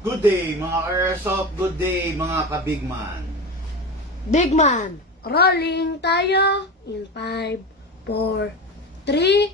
Good day mga ka-airsoft, good day mga ka-bigman. Big man, rolling tayo in 5, 4, 3,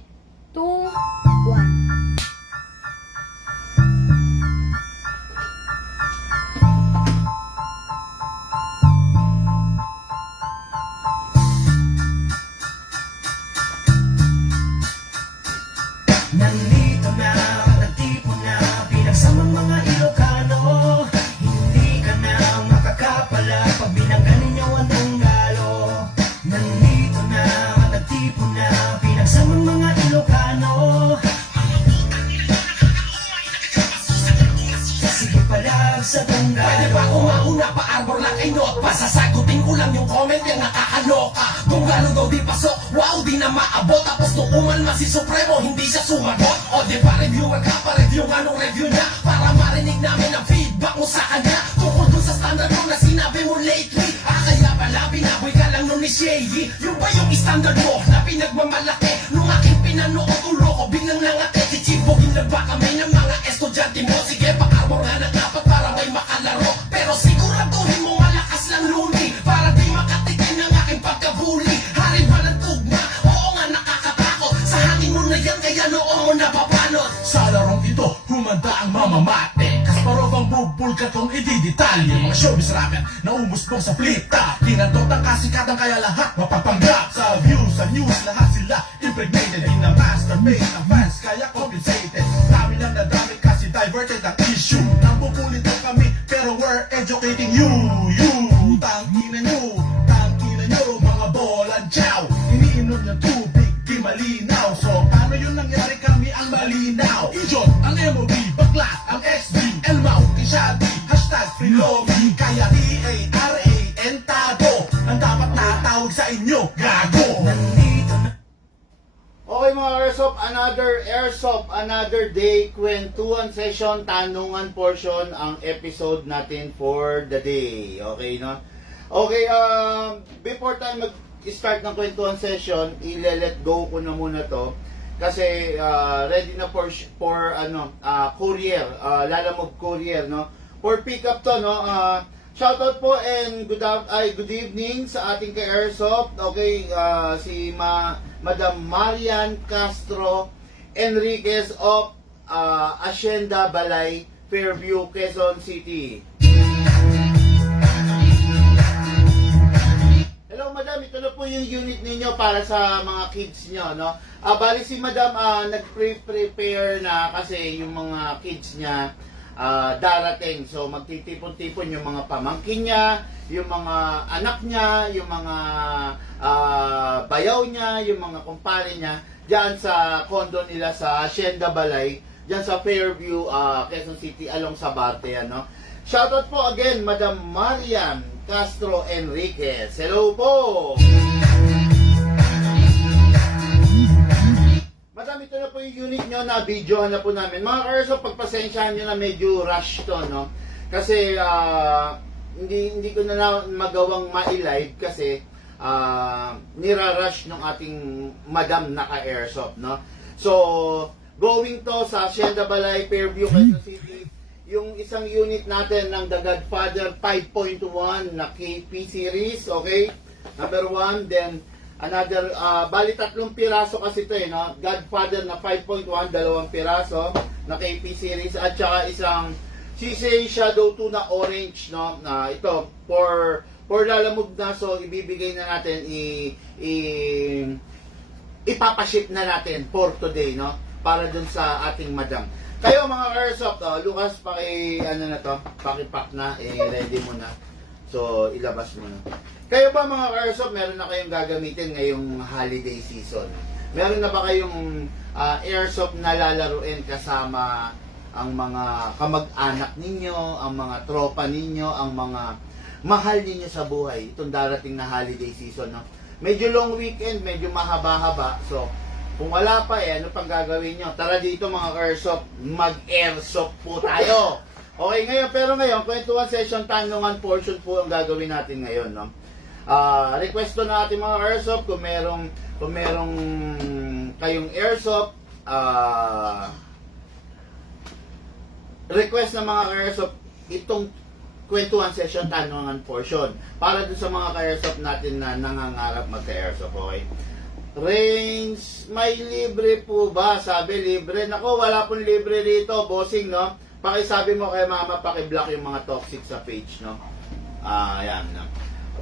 2, 1. Nandito na, nagtipo na, pinagsamang mga Ilocano. Hindi ka na makakapala pag binanggan ninyo ang tunggalo. Nandito na, nagtipo na, pinagsamang mga Ilocano. Sige palag sa tunggalo. Pwede ba kung mauna pa arbor lang kay note pa? Sasagutin ko lang yung comment yung nakakaloka. Kung gano'n daw di pasok, wow di na maabot. Tapos nung umalma si Supremo, hindi siya sumagot. O di ba reviewer ka pa, review anong review niya? Para marinig namin ang feedback mo sa kanya. Tungkol dun sa standard mo na sinabi mo lately. Kaya pala binaboy ka lang nung ni Shay. Yung ba yung standard mo na pinagmamalaki? Nung aking pinanood ulo ko, biglang nangate. Chichibogin lang ba kami ng mga estudyante mo? Sige, pakarbor nga ng dapat para may makalaro. Pero siguraduhin mo malakas lang luni para di makatikin ang aking pagkabuli. Hari ba ng tugma? Oo nga nakakatakot. Sa hangin mo na yan kaya noong mo napapanot. Sa larong ito, humanda ang mamamate. Kasparov ang bubulka kong ididetalye. Mga showbiz rapper na umusbong sa flip-top. Kinatot ang kasikatan kaya lahat mapapanggap. Sa views, sa news, lahat sila impregnated. Di na masturbate ang fans kaya compensated. Dami lang na dami kasi diverted ang issue. Nambubulito kami pero we're educating you. Tangina nyo, mga bolang chow. Iniinom nyo tubig, di malinaw. So paano yun nangyari kami ang malinaw? Idiot, ang MOB, baklat, ang XB, Elmao, Kishadi, hashtag Freelomi. Kaya D-A-R-A-N tado ang dapat natawag sa inyo, gago. Nandito na. Okay mga airsoft, another day, kwentuhan session, tanungan portion ang episode natin for the day. Okay, no? Okay, before tayo mag-start ng kwentuhan session, i-let go ko na muna to. Kasi ready na for courier, Lalamove courier, no? For pick up to, no? Shoutout po and good evening sa ating ka-airsoft. Okay, si Madam Marian Castro Enriquez of Hacienda Balay, Fairview, Quezon City. Hello Madam, ito na po yung unit ninyo para sa mga kids nyo, no? Bali si Madam nag-prepare na kasi yung mga kids niya darating. So magtitipon-tipon yung mga pamangkin niya, yung mga anak niya, yung mga bayaw niya, yung mga kumpare niya diyan sa condo nila sa Hacienda Balay, diyan sa Fairview, Quezon City along Sabarte, ano. Shoutout po again Madam Marian Castro Enriquez. Hello po. Madam, ito na po yung unit nyo na videohan na po namin. Mga ka-airsoft, pagpasensyahan nyo na medyo rush to, no? Kasi hindi ko na magawang ma-live kasi nira-rush ng ating madam na ka-airsoft, no? So, going to sa Hacienda Balay, Fairview, Quezon City, yung isang unit natin ng The Godfather 5.1 na KP series, okay? Number 1, then another, bali 3 piraso kasi ito no? Godfather na 5.1, 2 piraso na KP series, at saka isang CCA Shadow 2 na orange, no? Na ito, for Lalamove na, so ibibigay na natin, ipapaship na natin for today, no? Para dun sa ating madam. Kayo mga airsoft, Lucas, pakipack na, ready mo na. So, ilabas mo na. Kayo ba mga airsoft, meron na kayong gagamitin ngayong holiday season? Meron na ba kayong airsoft na lalaruin kasama ang mga kamag-anak ninyo, ang mga tropa ninyo, ang mga mahal ninyo sa buhay? Itong darating na holiday season, no? Medyo long weekend, medyo mahaba-haba. So, kung wala pa ano pang gagawin nyo? Tara dito mga airsoft, mag-airsoft po tayo. Okay, ngayon, kwentuhan session, tanungan portion po ang gagawin natin ngayon, no? Request to na ating mga airsoft kung merong kayong airsoft, request ng mga ka-airsoft itong kwentuhan session, tanungan portion para dun sa mga ka-airsoft natin na nangangarap magka-airsoft, okay? Range, may libre po ba? Sabi libre. Nako, wala pong libre rito, bossing, no? Pakisabi mo kay mama, pakiblock yung mga toxic sa page, no? Ayan, no?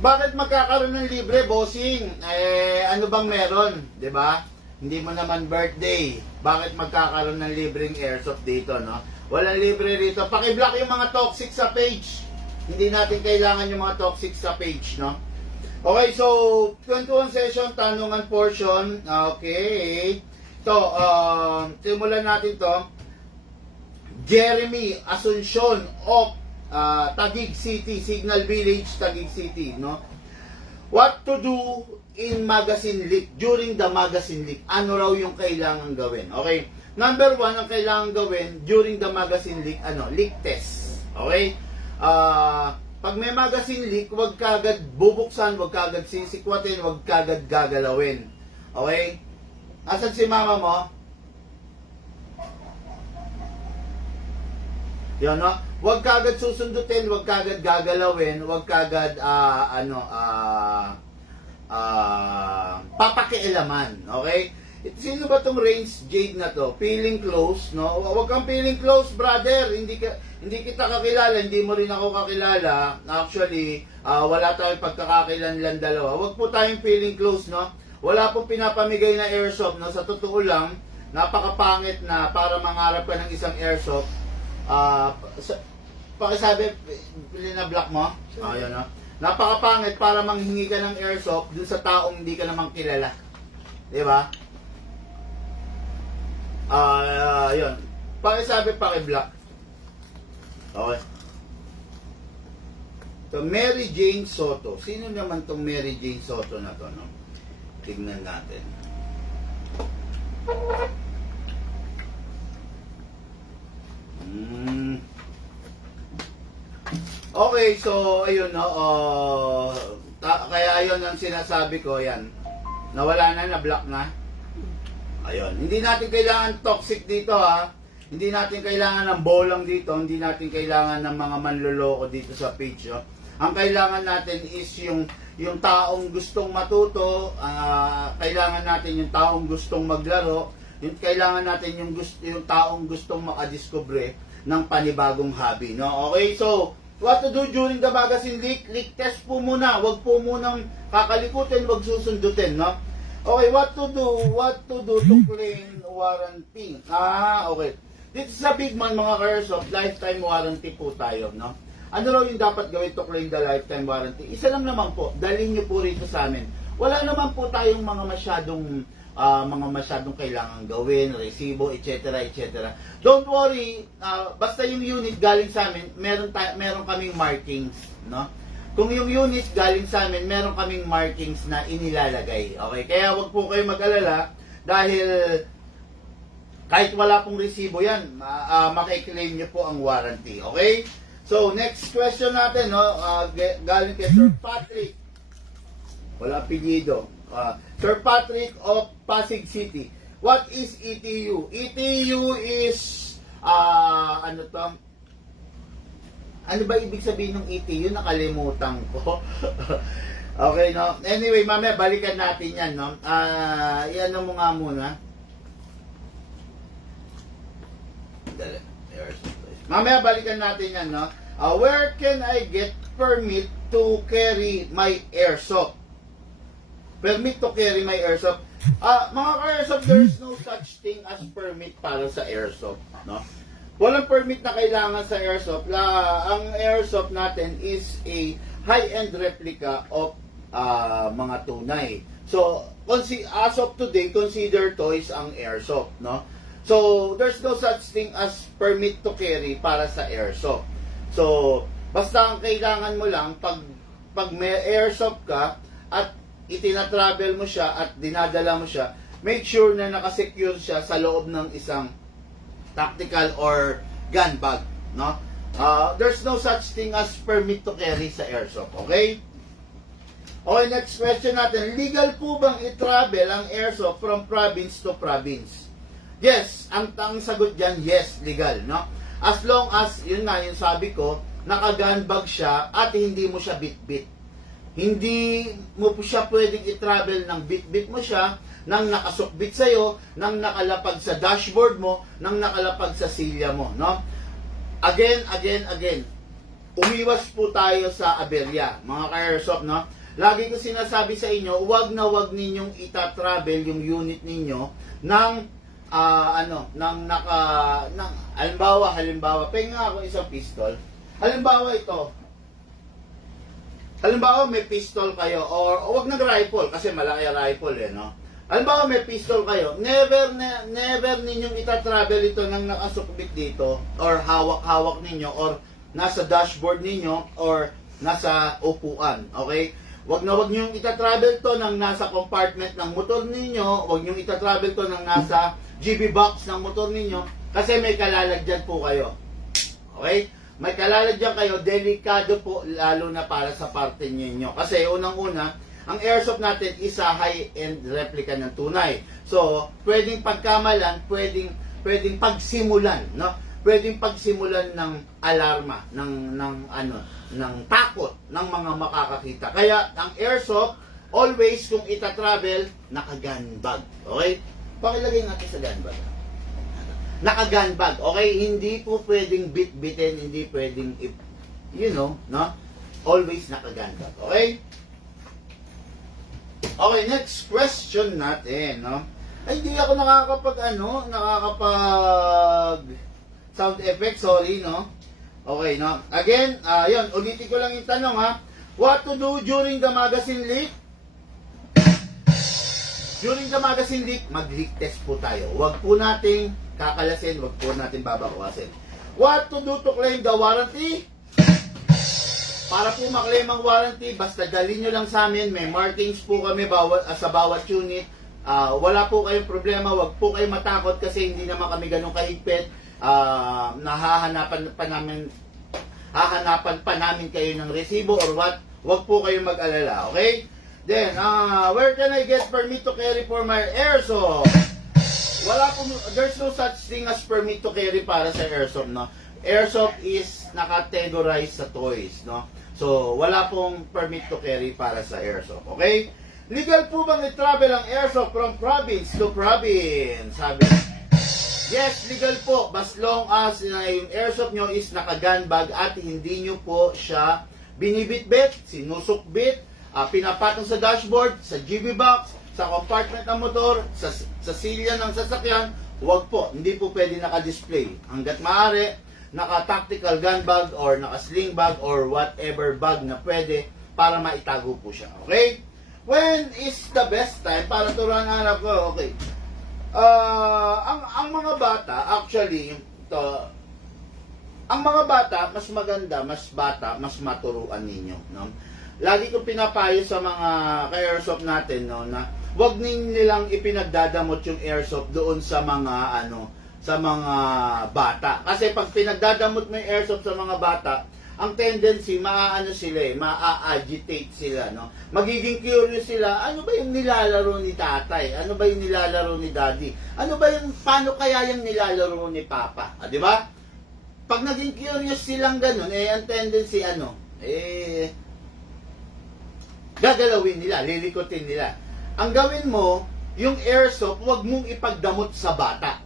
Bakit magkakaroon ng libre, bossing? Ano bang meron? 'Di ba? Hindi mo naman birthday. Bakit magkakaroon ng libreng airsoft dito, no? Walang libre rito. Pakiblock yung mga toxic sa page. Hindi natin kailangan yung mga toxic sa page, no? Okay, so, kwentuhan session, tanungan portion. Okay. Ito, simulan natin to. Jeremy Asuncion of Taguig City, Signal Village, Taguig City, no? What to do in magazine leak, during the magazine leak? Ano raw yung kailangan gawin? Okay. Number 1, ang kailangan gawin during the magazine leak, leak test. Okay? Pag may magazine leak, huwag kagad bubuksan, huwag kagad sisikwatin, huwag kagad gagalawin. Okay? Asan si mama mo? Yan, no? Huwag kagad susundutin, huwag kagad gagalawin, huwag kagad, papakialaman. Okay? Sino ba tong range Jade na to? Feeling close, no? Huwag kang feeling close, brother. Hindi kita kakilala, hindi mo rin ako kakilala. Actually, wala tayong pagkakakilanlan dalawa. Huwag po tayong feeling close, no? Wala pong pinapamigay na airsoft, no? Sa totoo lang, napakapangit na para mangarap ka ng isang airsoft. Pakisabi, na-block mo? Ayun, no? Napakapangit para manghingi ka ng airsoft dun sa taong hindi ka namang kilala. Diba? Yun. Pakisabi, pakiblock. Okay. So, Mary Jane Soto. Sino naman tong Mary Jane Soto na to, no? Tignan natin. Okay, so, ayun, no? Kaya ayun ang sinasabi ko, yan. Nawala na, na-block na. Ayun. Hindi natin kailangan toxic dito, ha. Hindi natin kailangan ng bolang dito. Hindi natin kailangan ng mga manloloko dito sa page, no? Ang kailangan natin is yung taong gustong matuto. Kailangan natin yung taong gustong maglaro. Kailangan natin yung taong gustong makadiscover ng panibagong hobby, no? Okay, so, what to do during the magazine leak? Leak test po muna. Huwag po munang kakalikutin, huwag susundutin, no? Okay, what to do to claim warranty? Okay. Dito sa Big Man, mga ka-airsoft, lifetime warranty po tayo, no? Ano raw yung dapat gawin to claim the lifetime warranty? Isa lang naman po, dalhin nyo po rito sa amin. Wala naman po tayong mga masyadong kailangan gawin, resibo, etc., etc. Don't worry, basta yung unit galing sa amin, meron kaming markings, no? Kung yung unit galing sa amin, meron kaming markings na inilalagay. Okay? Kaya wag po kayo mag-alala dahil kahit wala pong resibo yan, makiklaim nyo po ang warranty. Okay? So, next question natin, no? Galing kay Sir Patrick. Wala apelyido. Sir Patrick of Pasig City. What is ETU? ETU is, ano to? Ano ba ibig sabihin ng ETU? Nakalimutan ko. Okay, no? Anyway, mamaya balikan natin yan, no? Iano mo nga muna. Mamaya balikan natin yan, no? Where can I get permit to carry my airsoft? Permit to carry my airsoft. Mga airsoft, there's no such thing as permit para sa airsoft, no? Walang permit na kailangan sa airsoft. Ang airsoft natin is a high-end replica of mga tunay. So, as of today, consider toys ang airsoft, no? So, there's no such thing as permit to carry para sa airsoft. So, basta ang kailangan mo lang, pag may airsoft ka, at itinatravel mo siya, at dinadala mo siya, make sure na nakasecure siya sa loob ng isang tactical or gun bag, no? There's no such thing as permit to carry sa airsoft, okay? Okay, next question natin. Legal po bang i-travel ang airsoft from province to province? Yes, ang sagot dyan, yes, legal, no? As long as, yun nga, yung sabi ko, naka-gun bag siya at hindi mo siya bit-bit. Hindi mo po siya pwedeng i-travel ng bit-bit mo siya, nang nakasukbit sa'yo, nang nakalapag sa dashboard mo, nang nakalapag sa silya mo, no? Again, umiwas po tayo sa aberya, mga ka-airsoft, no? Lagi ko sinasabi sa inyo, wag na wag ninyong ita-travel yung unit ninyo ng halimbawa, penga ako isang pistol. Halimbawa ito. Halimbawa may pistol kayo or wag nang rifle kasi malaki ang rifle no. Halimbawa may pistol kayo, never ninyong ita-travel ito nang nakasukbit dito or hawak-hawak ninyo or nasa dashboard ninyo or nasa upuan, okay? Wag na wag ninyong ita-travel to nang nasa compartment ng motor ninyo, wag ninyong ita-travel to nang nasa GB box ng motor ninyo kasi may kalalagyan po kayo. Okay? May kalalagyan kayo, delikado po lalo na para sa parte ninyo. Kasi unang-una, ang airsoft natin is a high-end replica ng tunay. So, pwedeng pagkamalan, pwedeng pagsimulan, no? Pwedeng pagsimulan ng alarma, ng takot ng mga makakakita. Kaya ang airsoft, always kung ita-travel, naka-gun bag. Okay? Pakilagay natin sa gun bag. Naka-gun bag. Okay? Hindi po pwedeng bit-bitin, hindi pwedeng, no? Always naka-gun bag. Okay? Okay, next question natin, no? Ay, hindi ako nakakapag sound effect, sorry, no? Okay, no? Again, yun, ulitin ko lang yung tanong, ha? What to do during the magazine leak? During the magazine leak, mag-leak test po tayo. Huwag po nating kakalasin, huwag po natin babawasin. What to do to claim the warranty? Para po maklaim ang warranty, basta dalhin nyo lang sa amin. May markings po kami sa bawat unit. Wala po kayong problema, wag po kayong matakot kasi hindi naman kami ganun kahigpit. Hahanapan pa namin kayo ng resibo or what. Wag po kayong mag-alala, okay? Then, where can I get permit to carry for my airsoft? There's no such thing as permit to carry para sa airsoft, no? Airsoft is nakategorize sa toys, no? So, wala pong permit to carry para sa airsoft, okay? Legal po bang i-travel ang airsoft from province to province? Sabi, yes, legal po, as long as yung airsoft nyo is naka-gun bag at hindi nyo po siya binibit-bit, sinusukbit, pinapatong sa dashboard, sa GB box, sa compartment ng motor, sa silya ng sasakyan, wag po, hindi po pwede naka-display. Hanggat maaari, naka-tactical gun bag or naka-sling bag or whatever bag na pwede para maitago po siya. Okay? When is the best time para turuan ang anak ko? Okay. Ang mga bata, actually, ang mga bata, mas maganda, mas maturuan ninyo. No? Lagi ko pinapayo sa mga ka-airsoft natin, no, na wag nilang ipinagdadamot yung airsoft doon sa mga sa mga bata. Kasi pag pinagdadamot mo yung airsoft sa mga bata, ang tendency, maa-agitate sila, no? Magiging curious sila, ano ba yung nilalaro ni tatay? Ano ba yung nilalaro ni daddy? Paano kaya yung nilalaro ni papa? Di ba? Pag naging curious silang ganun, ang tendency, gagalawin nila, lilikutin nila. Ang gawin mo, yung airsoft, wag mong ipagdamot sa bata.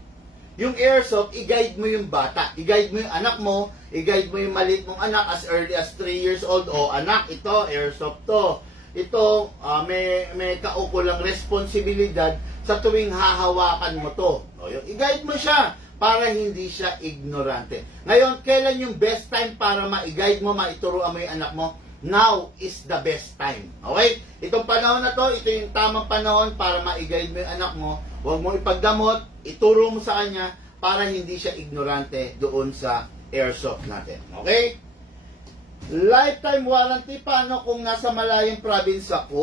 Yung airsoft, i-guide mo yung bata. I-guide mo yung anak mo, i-guide mo yung maliit mong anak as early as 3 years old. O, anak, ito, airsoft to. Ito, may kaukulang responsibilidad sa tuwing hahawakan mo to. O, i-guide mo siya para hindi siya ignorante. Ngayon, kailan yung best time para ma-guide mo, maituruan mo yung anak mo? Now is the best time. Okay? Itong panahon na to, ito yung tamang panahon para ma-guide mo yung anak mo. Huwag mo ipagdamot, ituro mo sa kanya para hindi siya ignorante doon sa airsoft natin. Okay? Lifetime warranty, paano kung nasa malayong province ako?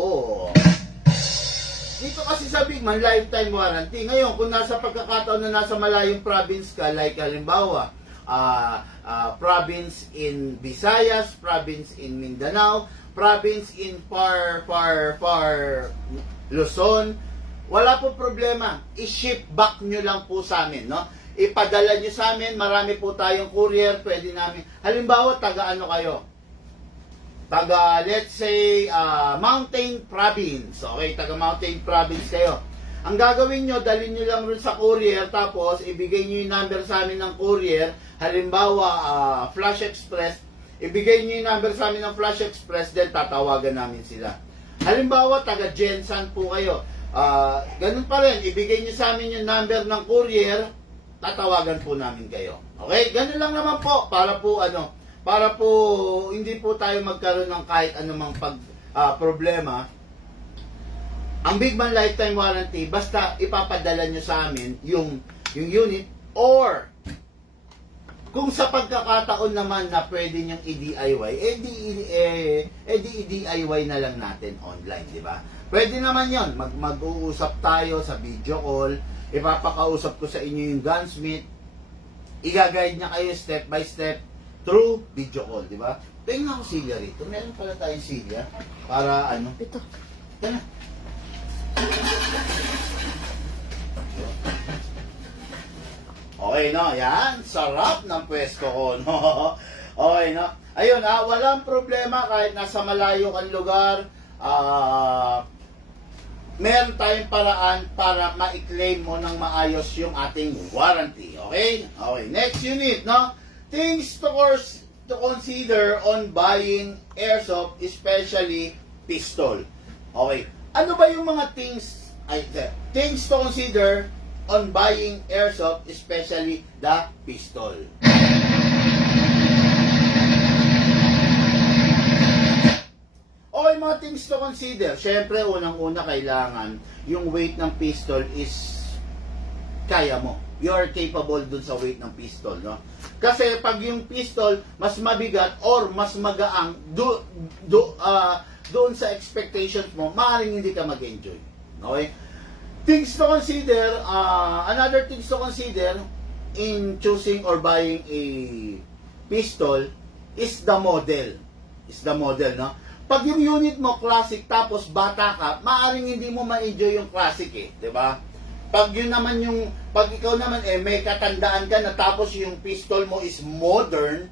Dito kasi sa Bigman, lifetime warranty. Ngayon, kung nasa pagkakataon na nasa malayong province ka, like halimbawa, province in Visayas, province in Mindanao, province in far Luzon, wala po problema. I-ship back nyo lang po sa amin, no? ipadala nyo sa amin. Marami po tayong courier, pwede namin. Halimbawa, taga ano kayo? Taga, let's say, Mountain Province. Okay, taga Mountain Province kayo. Ang gagawin nyo, dalhin nyo lang rin sa courier, tapos ibigay nyo yung number sa amin ng courier. Halimbawa, Flash Express. Ibigay nyo yung number sa amin ng Flash Express, then tatawagan namin sila. Halimbawa, taga Jensan po kayo. Ganun pa rin, ibigay nyo sa amin yung number ng courier, tatawagan po namin kayo. Okay? Ganun lang naman po, para po hindi po tayo magkaroon ng kahit anumang problema. Ang Big Man Lifetime Warranty, basta ipapadala nyo sa amin yung unit, or kung sa pagkakataon naman na pwede nyong i-DIY, i-DIY na lang natin online, di ba? Pwede naman yon, mag-uusap tayo sa video call, ipapakausap ko sa inyo yung gunsmith, i-guide niya kayo step by step through video call, di ba? Tingnan ko silya rito, meron pala tayong silya, para ano? Ito. Ito na. Okay, no? Yan. Sarap ng pwesto ko, no? Okay, no? Ayun, walang problema kahit nasa malayo kang lugar. Meron tayong paraan para ma-claim mo ng maayos yung ating warranty. Okay? Okay, next unit, no? Things to consider on buying airsoft, especially pistol. Okay. Ano ba yung mga things to consider on buying airsoft, especially the pistol? Okay, mga things to consider. Siyempre, unang-una kailangan yung weight ng pistol is kaya mo. You are capable dun sa weight ng pistol, no? Kasi pag yung pistol mas mabigat or mas magaang doon sa expectations mo, maaaring hindi ka mag-enjoy. Okay? Things to consider, another things to consider in choosing or buying a pistol is the model. No? Pag yung unit mo classic tapos bata ka, maaaring hindi mo ma-enjoy yung classic eh, 'di ba? Pag ikaw naman may katandaan ka na tapos yung pistol mo is modern,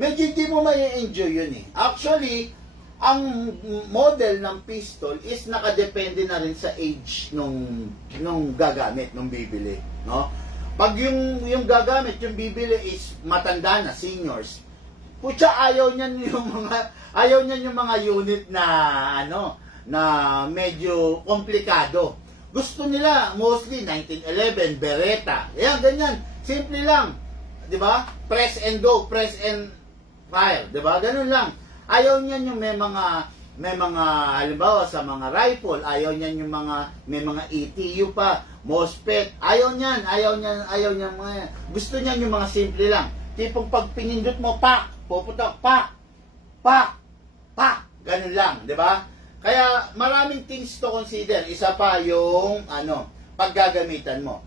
medyo hindi mo ma-enjoy yun eh. Actually, ang model ng pistol is nakadepende na rin sa age nung gagamit, nung bibili, no? Pag yung gagamit, yung bibili is matanda na, seniors. Putya, ayaw niyan yung mga unit na na medyo komplikado. Gusto nila mostly 1911 Beretta. Ayan, ganyan. Simple lang. 'Di ba? Press and go, press and fire, 'di ba? Ganun lang. Ayaw niyan yung may mga halimbawa sa mga rifle, ayaw niyan yung may mga ETU pa, MOSFET. Ayaw niyan mga gusto niyan yung mga simple lang. Tipong pag pinindot mo, pak, puputok, pak. Ganun lang, 'di ba? Kaya maraming things to consider. Isa pa yung paggagamitan mo.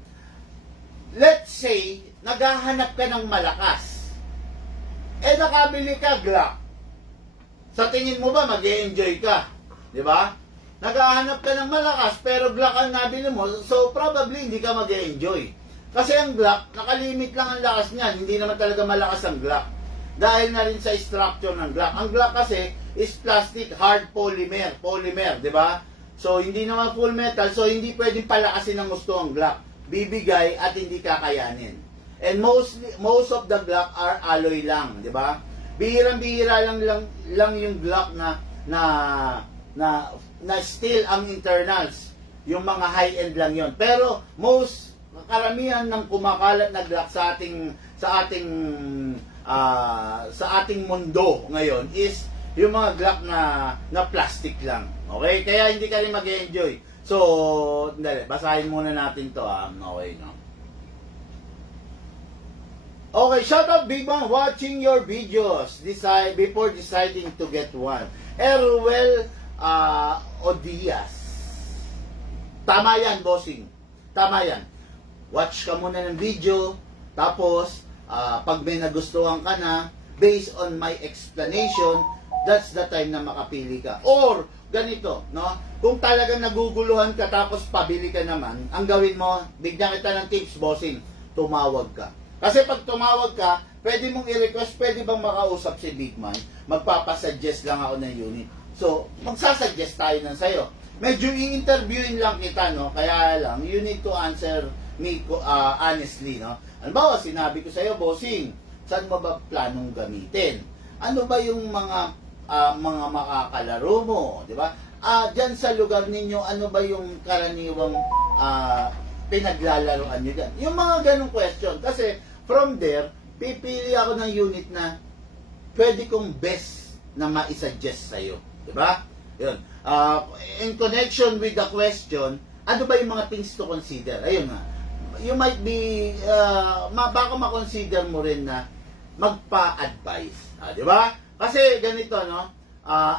Let's say naghahanap ka ng malakas. Nakabili ka Glock. Sa tingin mo ba mag-e-enjoy ka? 'Di ba? Naghahanap ka ng malakas pero Glock ang nabili mo, so probably hindi ka mag-e-enjoy. Kasi ang Glock, nakalimit lang ang lakas niyan, hindi naman talaga malakas ang Glock. Dahil na rin sa structure ng Glock. Ang Glock kasi is plastic, hard polymer, 'di ba? So hindi naman full metal, so hindi pwedeng palakasin ng gusto ang Glock. Bibigay at hindi kakayanin. And most of the Glock are alloy lang, 'di ba? Bihirang-bihira lang yung Glock na steel ang internals. Yung mga high-end lang 'yon. Pero karamihan ng kumakalat na Glock sa ating mundo ngayon is yung mga Glock na plastic lang. Okay? Kaya hindi ka rin mag-enjoy. So, basahin muna natin to. Okay, no? Okay, shout out Big Man watching your videos before deciding to get one. Erwel Odias. Tama yan, bossing. Tama yan. Watch ka muna ng video, tapos pag may nagustuhan ka na, based on my explanation, that's the time na makapili ka. Or, ganito, no? Kung talagang naguguluhan ka tapos pabili ka naman, ang gawin mo, bigyan kita ng tips, bossing. tumawag ka. Kasi pag tumawag ka, pwede mong i-request, pwede bang makausap si Big Man? Magpapasuggest lang ako ng unit. So, magsasuggest tayo ng sayo. Medyo i-interviewin lang kita, no? Kaya lang, you need to answer me honestly, no? Halimbawa, sinabi ko sa'yo, bossing, saan mo ba planong gamitin? Ano ba yung mga makakalaro mo, di ba? Diyan sa lugar ninyo, ano ba yung karaniwang pinaglalaroan nyo dyan? Yung mga ganong question. Kasi, from there, pipili ako ng unit na pwede kong best na ma-suggest sa'yo. Diba? Yun. In connection with the question, ano ba yung mga things to consider? Ayun nga. You might be, baka ma-consider mo rin na magpa-advise. Diba? Kasi ganito, no?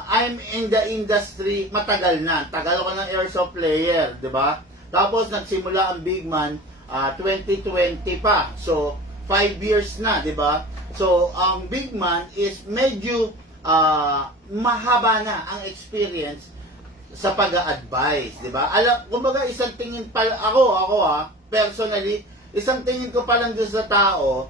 I'm in the industry, matagal na. Tagal ko ng airsoft player, diba? Tapos nagsimula ang Big Man 2020 pa. So 5 years na, 'di ba? So ang Big Man is medyo mahaba na ang experience sa pag-a-advise, 'di ba? Kumbaga isang tingin pa ako personally, isang tingin ko pa lang doon sa tao,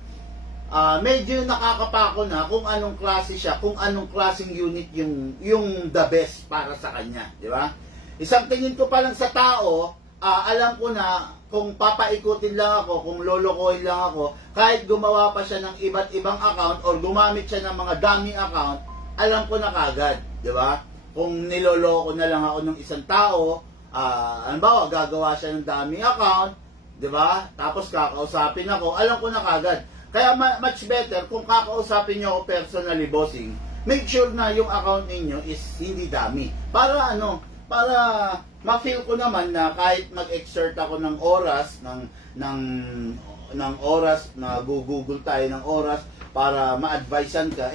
medyo nakakapako na kung anong klase siya, kung anong klaseng unit yung the best para sa kanya, 'di ba? Isang tingin ko pa lang sa tao, alam ko na kung papaikutin lang ako, kung lolokohin lang ako, kahit gumawa pa siya ng iba't ibang account or gumamit siya ng mga dummy account, alam ko na kagad, di ba? Kung niloloko na lang ako ng isang tao, halimbawa, gagawa siya ng dummy account, di ba? Tapos kakausapin ako, alam ko na kagad. Kaya much better kung kakausapin niyo ako personally, bossing, make sure na yung account ninyo is hindi dummy. Para ma-feel ko naman na kahit mag-exert ako ng oras, ng oras, na Google tayo ng oras para ma-advisean ka,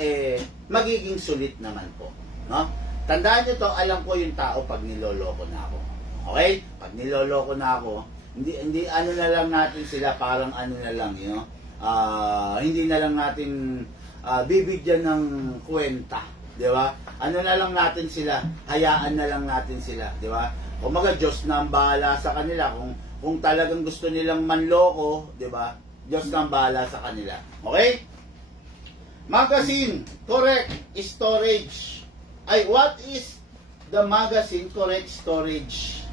magiging sulit naman po. No? Tandaan nyo to, alam ko yung tao pag niloloko na ako. Okay? Pag niloloko na ako, hindi ano na lang natin sila, parang ano na lang, you know? Hindi na lang natin bibigyan ng kwenta. Di ba? Ano na lang natin sila, hayaan na lang natin sila, di ba? Kumaga, Diyos na ang bahala sa kanila. Kung talagang gusto nilang manloko, di ba? Diyos na ang bahala sa kanila. Okay? Magazine, correct storage. What is the magazine correct storage?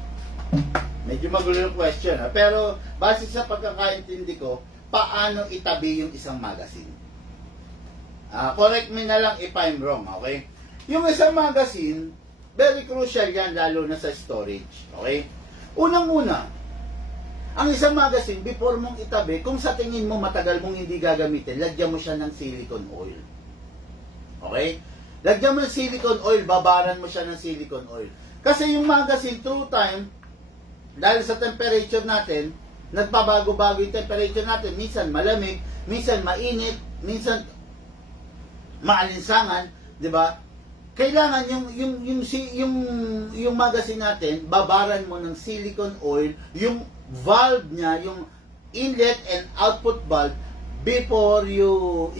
Medyo magulo yung question, ha? Pero base sa pagkakaintindi ko, paano itabi yung isang magazine? Correct me na lang if I'm wrong, okay? Yung isang magazine, very crucial yan, lalo na sa storage, okay? Unang-una, ang isang magazine, before mong itabi, kung sa tingin mo matagal mong hindi gagamitin, lagyan mo siya ng silicone oil. Okay? Lagyan mo ng silicone oil, babaran mo siya ng silicone oil. Kasi yung magazine, through time, dahil sa temperature natin, nagpabago-bago yung temperature natin. Minsan malamig, minsan mainit, minsan maalinsangan, 'di ba? Kailangan yung magazine natin, babaran mo ng silicone oil, yung valve niya, yung inlet and output valve before you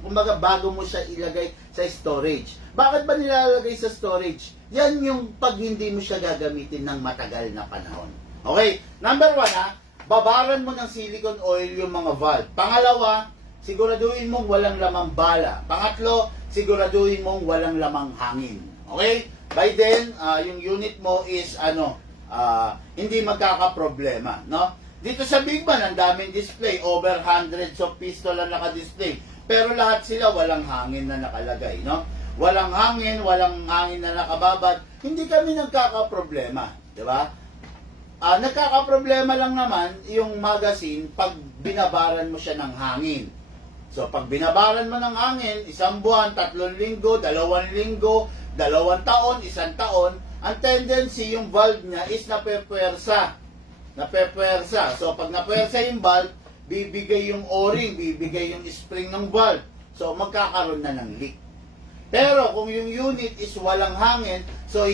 kumbaga bago mo siya ilagay sa storage. Bakit ba nilalagay sa storage? Yan yung pag hindi mo siya gagamitin ng matagal na panahon. Okay? Number 1, babaran mo ng silicone oil yung mga valve. Pangalawa, siguraduhin mong walang lamang bala. Pangatlo, siguraduhin mong walang lamang hangin. Okay? By then, yung unit mo is hindi magkakaproblema, no? Dito sa Big Man, ang daming display, over hundreds of pistol ang naka-display. Pero lahat sila walang hangin na nakalagay, no? Walang hangin na nakababad. Hindi kami nagkakaproblema, di ba? Nagkakaproblema lang naman yung magazine pag binabaran mo siya ng hangin. So, pag binabaran mo ng hangin, 1 buwan, 3 linggo, 2 linggo, 2 taon, 1 taon, ang tendency yung valve niya is napepwersa. So, pag napwersa yung valve, bibigay yung o-ring, bibigay yung spring ng valve. So, magkakaroon na ng leak. Pero, kung yung unit is walang hangin, so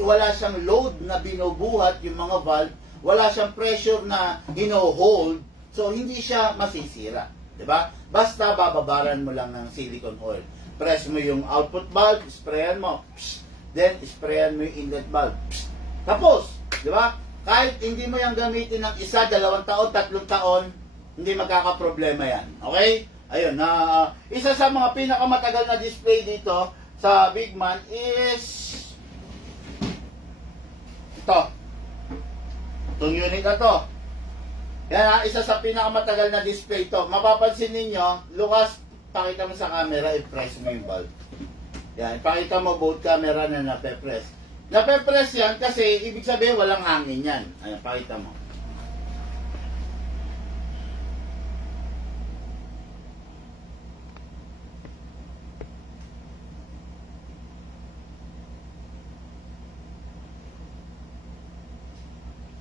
wala siyang load na binubuhat yung mga valve, wala siyang pressure na hino-hold, so hindi siya masisira. Diba? Basta bababaran mo lang ng silicone oil. Press mo yung output valve, sprayan mo, then sprayan mo yung inlet valve. Tapos, diba? Kahit hindi mo yung gamitin ng 1, 2 taon, 3 taon, hindi magkakaproblema yan. Okay? Ayun, isa sa mga pinakamatagal na display dito sa Bigman is ito. Itong unit na to. Yan, isa sa pinakamatagal na display to. Mapapansin ninyo, Lucas, pakita mo sa camera, i-press mo yung bulb. Yan, pakita mo both camera na nape-press. Nape-press yan kasi ibig sabihin walang hangin yan. Ayan, pakita mo.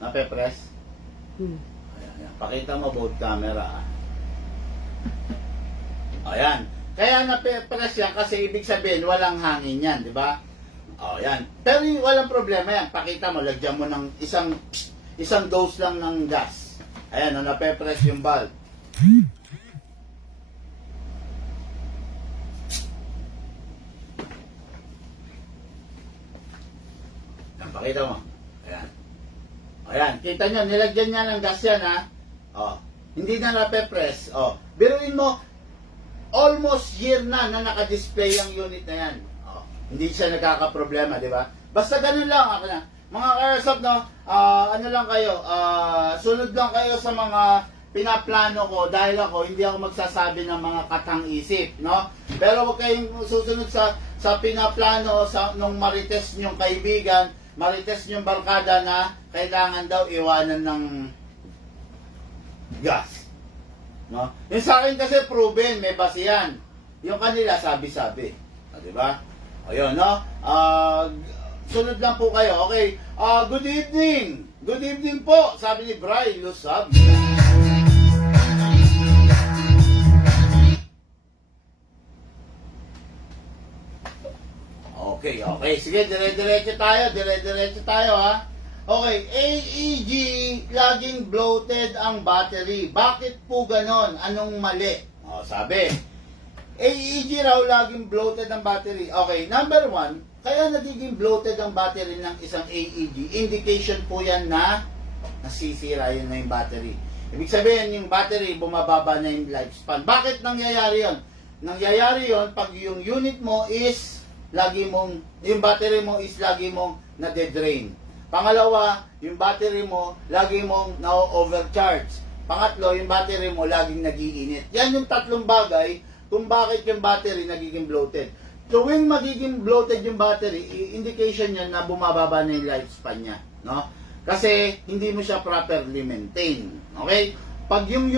Nape-press? Hmm. Ayan, ayan. Pakita mo both camera. Ayan. Kaya nape-press yan kasi ibig sabihin walang hangin yan, di ba? O, yan. Pero walang problema yan. Pakita mo, lagyan mo ng isang dose lang ng gas. Ayan, nape-press yung bulb. Yan, pakita mo. Ayan. Ayan, kita nyo, nilagyan niya ng gas yan, ha? O, hindi na nape-press. O, biruin mo, almost year na naka-display ang unit na yan. O, hindi siya nagkakaproblema, di ba? Basta ganun lang, ako na. Mga ka-airsoft, no, ano lang kayo, sunod lang kayo sa mga pinaplano ko dahil ako, hindi ako magsasabi ng mga katang-isip, no? Pero huwag kayong susunod sa pinaplano nung marites nyong kaibigan, marites nyong barkada na kailangan daw iwanan ng gas. No? Yung sa akin kasi proven, may basihan. Yung kanila sabi-sabi. Di ba? Ayun, no? Sunod lang po kayo. Okay. Good evening. Good evening po. Sabi ni Bray Lusab. Okay, okay. Sige, dire-diretso tayo, ha? Okay, AEG, laging bloated ang battery. Bakit po ganon? Anong mali? O, sabi, AEG raw laging bloated ang battery. Okay, number one, kaya nagiging bloated ang battery ng isang AEG, indication po yan na nasisira yun na yung battery. Ibig sabihin, yung battery, bumababa na yung lifespan. Bakit nangyayari yun? Nangyayari yun pag yung unit mo is, yung battery mo is lagi mong nade-drain. Pangalawa, yung battery mo, lagi mong na-overcharge. Pangatlo, yung battery mo, laging nagiinit. Yan yung tatlong bagay kung bakit yung battery nagiging bloated. Tuwing magiging bloated yung battery, indication yan na bumababa na yung lifespan niya. No? Kasi hindi mo siya properly maintain. Okay? Pag yung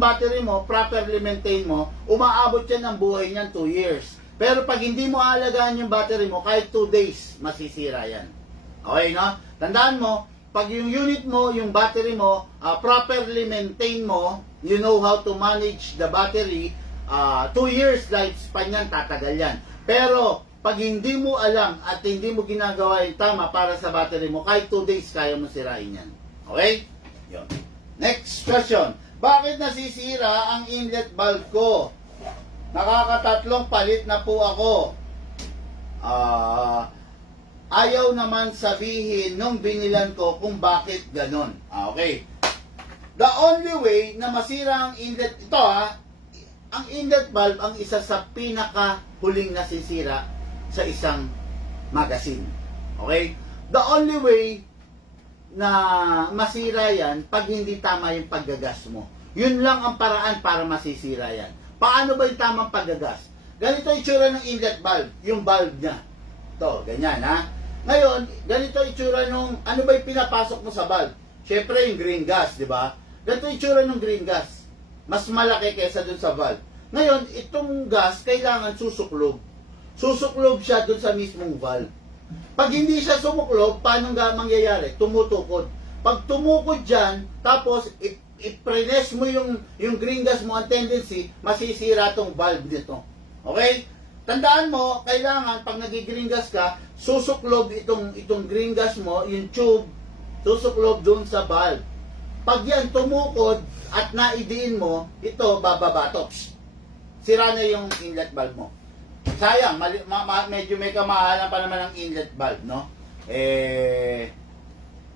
battery mo, properly maintain mo, umaabot yan ng buhay niyan 2 years. Pero pag hindi mo aalagaan yung battery mo, kahit 2 days, masisira yan. Okay, no? Tandaan mo, pag yung unit mo, yung battery mo, properly maintain mo, you know how to manage the battery, 2 years lifespan yan, tatagal yan. Pero, pag hindi mo alam at hindi mo ginagawa yung tama para sa battery mo, kahit 2 days, kaya mo sirain yan. Okay? Yun. Next question. Bakit nasisira ang inlet valve ko? Nakakatatlong palit na po ako. Ayaw naman sabihin nung binilan ko kung bakit ganon. Okay. The only way na masira ang inlet, ito ang inlet valve ang isa sa pinakahuling nasisira sa isang magazine. Okay? The only way na masira yan pag hindi tama yung paggagas mo. Yun lang ang paraan para masisira yan. Paano ba yung tamang paggagas? Ganito yung itsura ng inlet valve, yung valve niya. Ito, ganyan ha. Ngayon, ganito yung itsura nung, ano ba yung pinapasok mo sa valve? Siyempre yung green gas, di ba? Ganito yung itsura ng green gas. Mas malaki kaysa dun sa valve. Ngayon, itong gas, kailangan susuklob. Susuklob siya dun sa mismong valve. Pag hindi siya sumuklob, paano nga mangyayari? Tumutukod. Pag tumukod dyan, tapos i-press mo yung green gas mo, ang tendency, masisira tong valve nito. Okay? Tandaan mo, kailangan pag nag-green gas ka, susuklob itong green gas mo, yung tube, susuklob doon sa valve. Pag yan tumukod at naidiin mo, ito bababa to. Sira na yung inlet valve mo. Sayang, medyo may kamahalan pa naman ang inlet valve, no?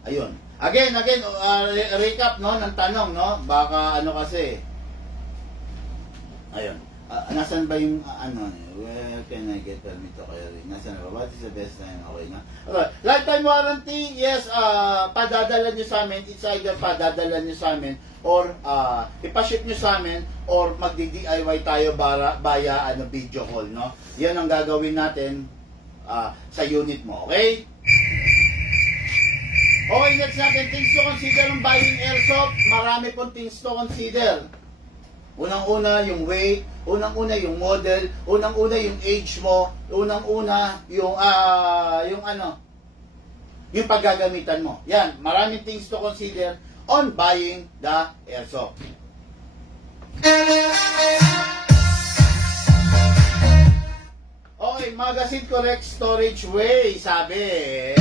Ayun. Again, recap no ng tanong no. Baka ano kasi. Ayun. Nasaan ba yung where can I get permit to carry? Nasaan ba? What is the best time? Okay na. Okay. Lifetime warranty, yes, padadala nyo sa amin. It's either padadala nyo sa amin or ipaship nyo sa amin or magdi-DIY tayo via video call, no? Yan ang gagawin natin sa unit mo, okay? Okay, next natin, things to consider ng buying airsoft. Marami pong things to consider. Unang-una yung weight, unang-una yung model, unang-una yung age mo, unang-una yung yung paggagamitan mo. Yan, maraming things to consider on buying the airsoft. Okay, magazine correct storage way, sabi.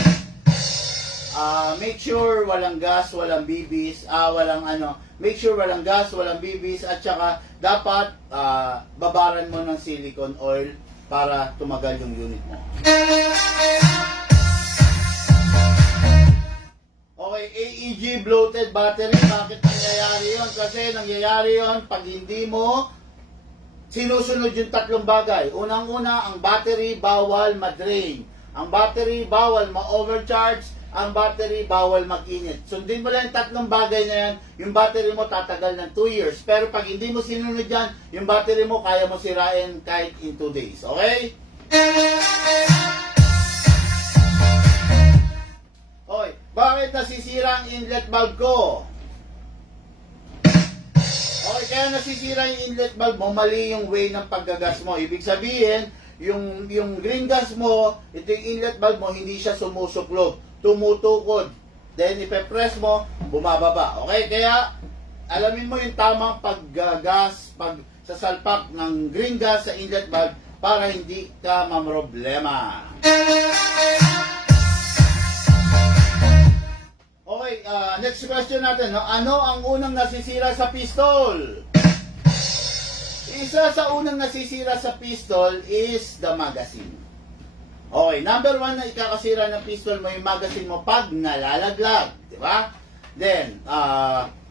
Make sure walang gas, walang BBs, make sure walang gas, walang BBs, at saka dapat babaran mo ng silicone oil para tumagal yung unit mo. Okay, AEG bloated battery, bakit nangyayari yun? Kasi nangyayari yun pag hindi mo sinusunod yung tatlong bagay. Unang-una, ang battery bawal ma-drain. Ang battery bawal ma-overcharge. Ang battery bawal mag-init. Sundin mo lang yung tatlong bagay na yan, yung battery mo tatagal ng 2 years. Pero pag hindi mo sinunod yan, yung battery mo kaya mo sirain kahit in 2 days. Okay? Okay. Bakit nasisira ang inlet valve ko? Okay, kaya nasisira yung inlet valve mo, mali yung way ng paggagas mo. Ibig sabihin, yung green gas mo, ito yung inlet valve mo, hindi siya sumusuklog, tumutukod. Then, ipe-press mo, bumababa. Okay, kaya alamin mo yung tamang paggagas, pagsasalpak ng green gas sa inlet valve para hindi ka mamroblema. Okay, next question natin. No? Ano ang unang nasisira sa pistol? Isa sa unang nasisira sa pistol is the magazine. Okay, number 1 na ikakasira ng pistol mo yung magazine mo pag nalalaglag. Di ba? Then,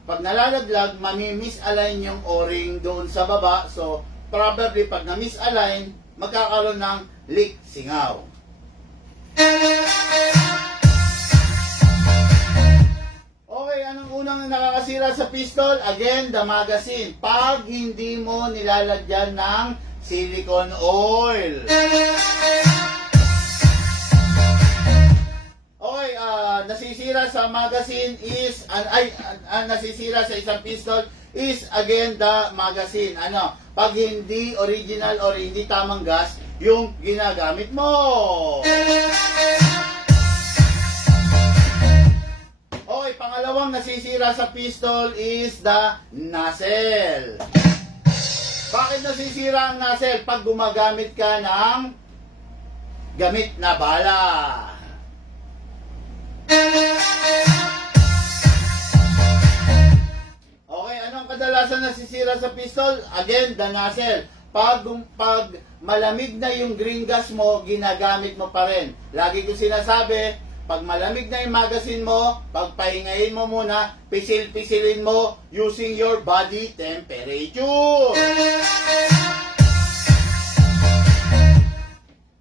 pag nalalaglag, mami-misalign yung o-ring doon sa baba. So, probably pag na-misalign, magkakaroon ng leak singaw. Okay, anong unang nakakasira sa pistol? Again, the magazine. Pag hindi mo nilalagyan ng silicone oil. Okay, nasisira sa magazine is, nasisira sa isang pistol is again the magazine. Ano? Pag hindi original or hindi tamang gas yung ginagamit mo. Okay, pangalawang nasisira sa pistol is the nozzle. Bakit nasisira ang nozzle? Pag gumagamit ka ng gamit na bala. Okay, anong kadalasan nasisira sa pistol? Again, the nozzle. Pag malamig na yung green gas mo, ginagamit mo pa rin. Lagi ko sinasabi, pag malamig na yung magazine mo, pagpahingayin mo muna, pisil-pisilin mo using your body temperature.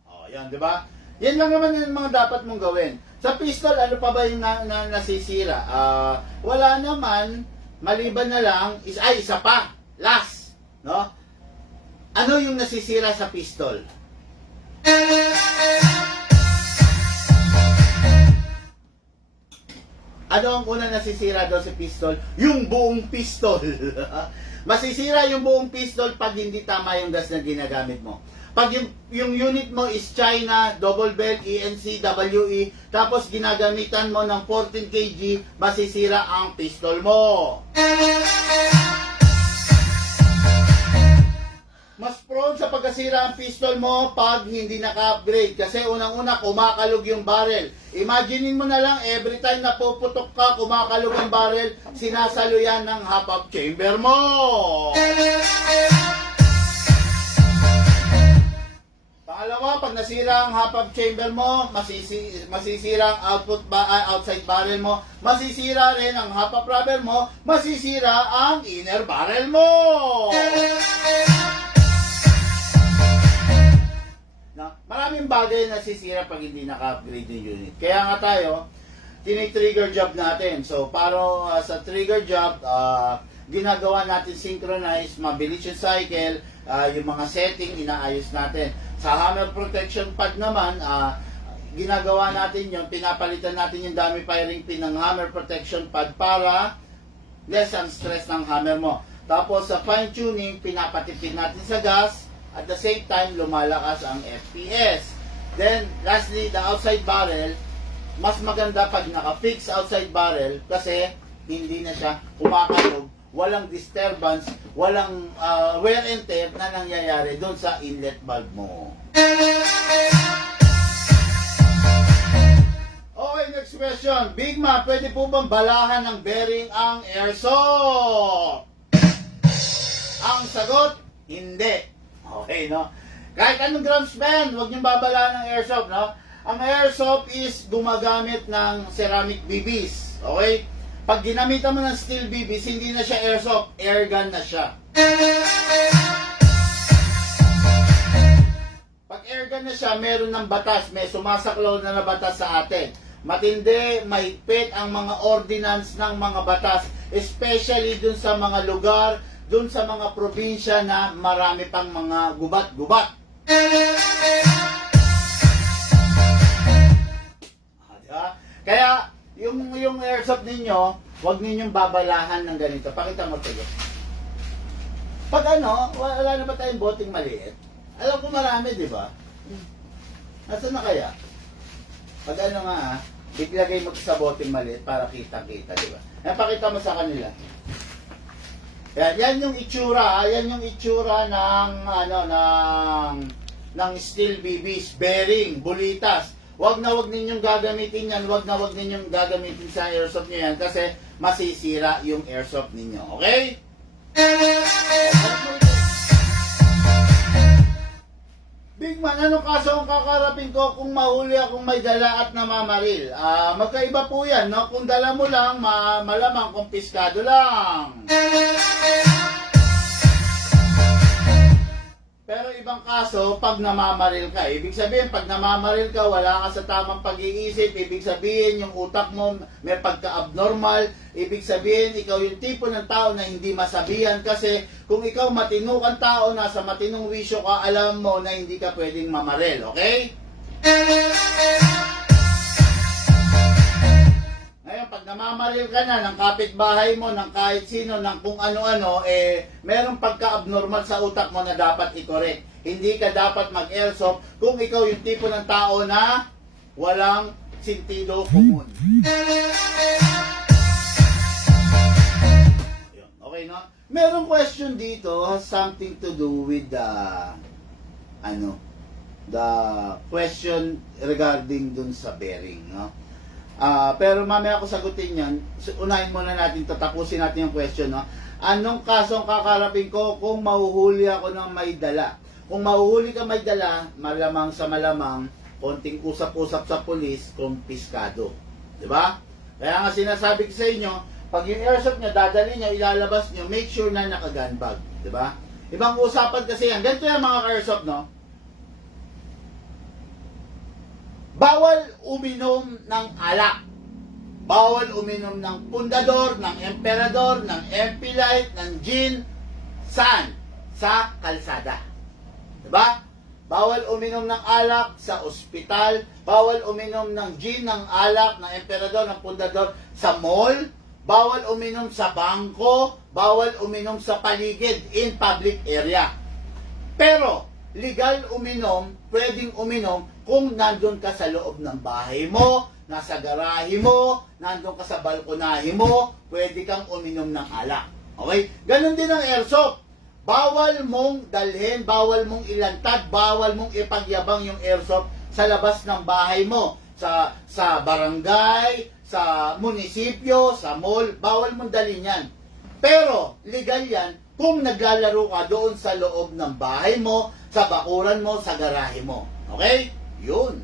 Oh, yan, di ba? Yan lang naman yung mga dapat mong gawin. Sa pistol, ano pa ba yung nasisira? Wala naman, maliban na lang, isa pa, last, no? Ano yung nasisira sa pistol? Ano ang unang nasisira daw sa pistol? Yung buong pistol. Masisira yung buong pistol pag hindi tama yung gas na ginagamit mo. Pag yung unit mo is China, double belt, ENC, WE, tapos ginagamitan mo ng 14 kg, masisira ang pistol mo. Mas prone sa pagkasira ang pistol mo pag hindi naka-upgrade. Kasi unang-una, kumakalog yung barrel. Imaginein mo na lang, every time na puputok ka, kumakalog ang barrel, sinasalo yan ng half-up chamber mo. Pangalawa, pag nasira ang half-up chamber mo, masisira ang outside barrel mo, masisira rin ang half-up rubber mo, masisira ang inner barrel mo. Na, maraming bagay na sisira pag hindi naka-upgrade yung unit. Kaya nga tayo, tini-trigger job natin. So, para sa trigger job, ginagawa natin synchronize, mabilis yung cycle, yung mga setting, inaayos natin. Sa hammer protection pad naman, ginagawa natin yung pinapalitan natin yung dummy firing pin ng hammer protection pad para less ang stress ng hammer mo. Tapos sa fine tuning, pinapatipid natin sa gas, at the same time, lumalakas ang FPS. Then, lastly, the outside barrel, mas maganda pag naka-fix outside barrel kasi hindi na siya kumakalog, walang disturbance, walang wear and tear na nangyayari doon sa inlet valve mo. Okay, next question. Big Ma, pwede po bang balahan ng bearing ang airsoft? Ang sagot, hindi. Okay, no? Kahit anong grams man, huwag niyong babalahan ng airsoft, no? Ang airsoft is gumagamit ng ceramic BBs, okay? Pag ginamitan mo ng steel BBs, hindi na siya airsoft, airgun na siya. Pag airgun na siya, meron ng batas, may sumasaklaw na batas sa atin. Matindi, mahigpit ang mga ordinance ng mga batas, especially dun sa mga lugar, dun sa mga probinsya na marami pang mga gubat-gubat. Kaya, yung airsoft ninyo, huwag ninyong babalahan ng ganito. Pakita mo ito. Pag wala na ba tayong boting maliit? Alam ko marami, di ba? Nasaan na kaya? Pag iglagay mo sa boting maliit para kita-kita, di ba? Pakita mo sa kanila. Yan yung itsura, ng steel BBs, bearing, bulitas. Wag ninyong gagamitin yan, wag ninyong gagamitin sa airsoft nyo yan kasi masisira yung airsoft ninyo, okay? Big Man, anong kaso ang kakarapin ko kung mahuli akong may dala at namamaril? Magkaiba po yan, no? Kung dala mo lang, malamang kumpiskado lang. Pero ibang kaso, pag namamaril ka, ibig sabihin, pag namamaril ka, wala ka sa tamang pag-iisip, ibig sabihin, yung utak mo may pagka-abnormal, ibig sabihin, ikaw yung tipo ng tao na hindi masabihan kasi kung ikaw matino kang tao, nasa matinong wisyo ka, alam mo na hindi ka pwedeng mamaril, okay? Ngayon, pag namamaril ka na ng kapitbahay mo, ng kahit sino, ng kung ano-ano, merong pagka-abnormal sa utak mo na dapat i-correct. Hindi ka dapat mag-airsoft kung ikaw yung tipo ng tao na walang sentido común. Okay, no? Merong question dito has something to do with the question regarding dun sa bearing, no? Pero mamaya ako sagutin yan. Unahin muna natin, tapusin natin yung question, no? Anong kasong kakarapin ko kung mahuhuli ako ng may dala? Kung mahuhuli ka may dala, malamang sa malamang, konting usap-usap sa pulis, kumpiskado. Diba? Kaya nga sinasabi ko sa inyo, pag yung airsoft nyo, dadali nyo, ilalabas nyo, make sure na naka-gun bag. Diba? Ibang usapan kasi yan. Ganito yan mga airsoft, no? Bawal uminom ng alak. Bawal uminom ng pundador, ng emperador, ng MP Light, ng gin. Saan? Sa kalsada. Diba? Bawal uminom ng alak sa ospital. Bawal uminom ng gin, ng alak, ng emperador, ng pundador sa mall. Bawal uminom sa bangko. Bawal uminom sa paligid in public area. Pero, legal uminom, pwedeng uminom kung nandun ka sa loob ng bahay mo, nasa garahe mo, nandun ka sa balkonahe mo, pwede kang uminom ng alak. Okay? Ganon din ang airsoft. Bawal mong dalhin, bawal mong ilantad, bawal mong ipagyabang yung airsoft sa labas ng bahay mo. Sa barangay, sa munisipyo, sa mall, bawal mong dalhin yan. Pero, legal yan kung naglalaro ka doon sa loob ng bahay mo, sa bakuran mo, sa garahe mo. Okay? Yun.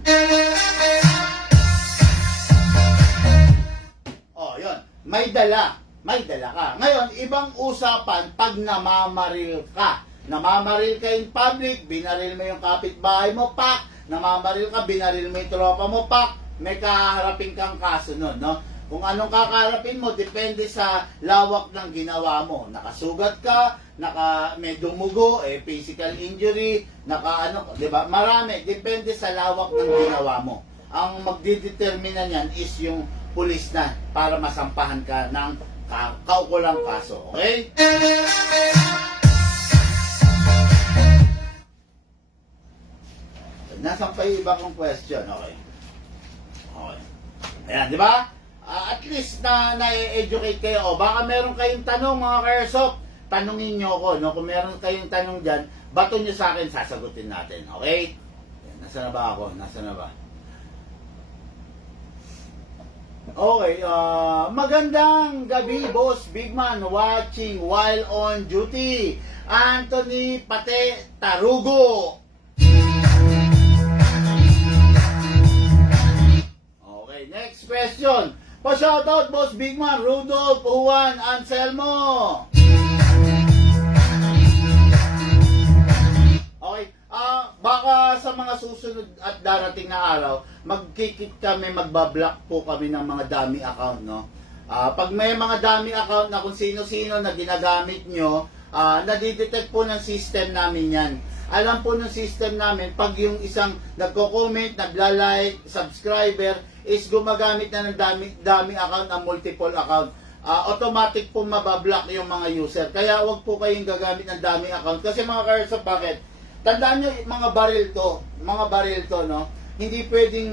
Oh, yun. May dala. May dala ka. Ngayon, ibang usapan pag namamaril ka. Namamaril ka in public, binaril mo yung kapitbahay mo, pak. Namamaril ka, binaril mo yung tropa mo, pak. May kaharapin kang kaso nun, no? Kung anong kakaharapin mo, depende sa lawak ng ginawa mo. Nakasugat ka, may dumugo, physical injury, di ba? Marami, depende sa lawak ng ginawa mo. Ang magdidetermina niyan is yung pulis na para masampahan ka ng kaukulang kaso. Okay? Nasaan pa yung iba kong question? Okay. Okay. Ayan, di ba? At least na-educate kayo. O, baka meron kayong tanong, mga ka-airsoft. Tanungin nyo ako, no? Kung meron kayong tanong dyan, bato nyo sa akin, sasagutin natin. Okay? Ayan, nasa na ba ako? Nasa na ba? Okay, magandang gabi, Boss Bigman, watching while on duty. Anthony Pate Tarugo. Okay, next question. Pa-shoutout, Boss Bigman, Rudolph, Juan, Anselmo. Okay, baka sa mga susunod at darating na araw, magkikit kami, magbablock po kami ng mga dummy account, no? Pag may mga dummy account na kung sino-sino na ginagamit nyo, nadidetect po ng system namin yan. Alam po ng system namin, pag yung isang nagko-comment, nagla-like, subscriber, is gumagamit na ng dummy account, ng multiple account, automatic po mabablock yung mga user. Kaya wag po kayong gagamit ng dummy account. Kasi mga ka-airsoft, bakit? Tandaan nyo, mga baril to, no? Hindi pwedeng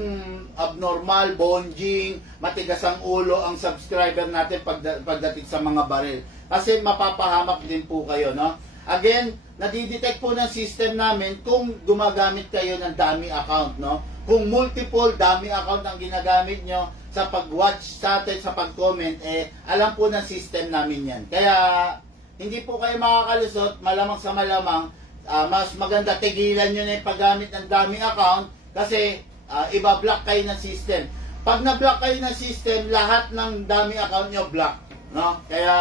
abnormal, bonjing, matigas ang ulo ang subscriber natin pagdating sa mga baril. Kasi mapapahamak din po kayo, no? Again, nadidetect po ng system namin kung gumagamit kayo ng dummy account, no? Kung multiple dummy account ang ginagamit nyo sa pag-watch sa atin, sa pag-comment, alam po ng system namin yan. Kaya, hindi po kayo makakalusot, malamang sa malamang, mas maganda tigilan nyo na yung paggamit ng dummy account kasi iba-block kayo ng system. Pag na-block kayo ng system, lahat ng dummy account nyo block, no? Kaya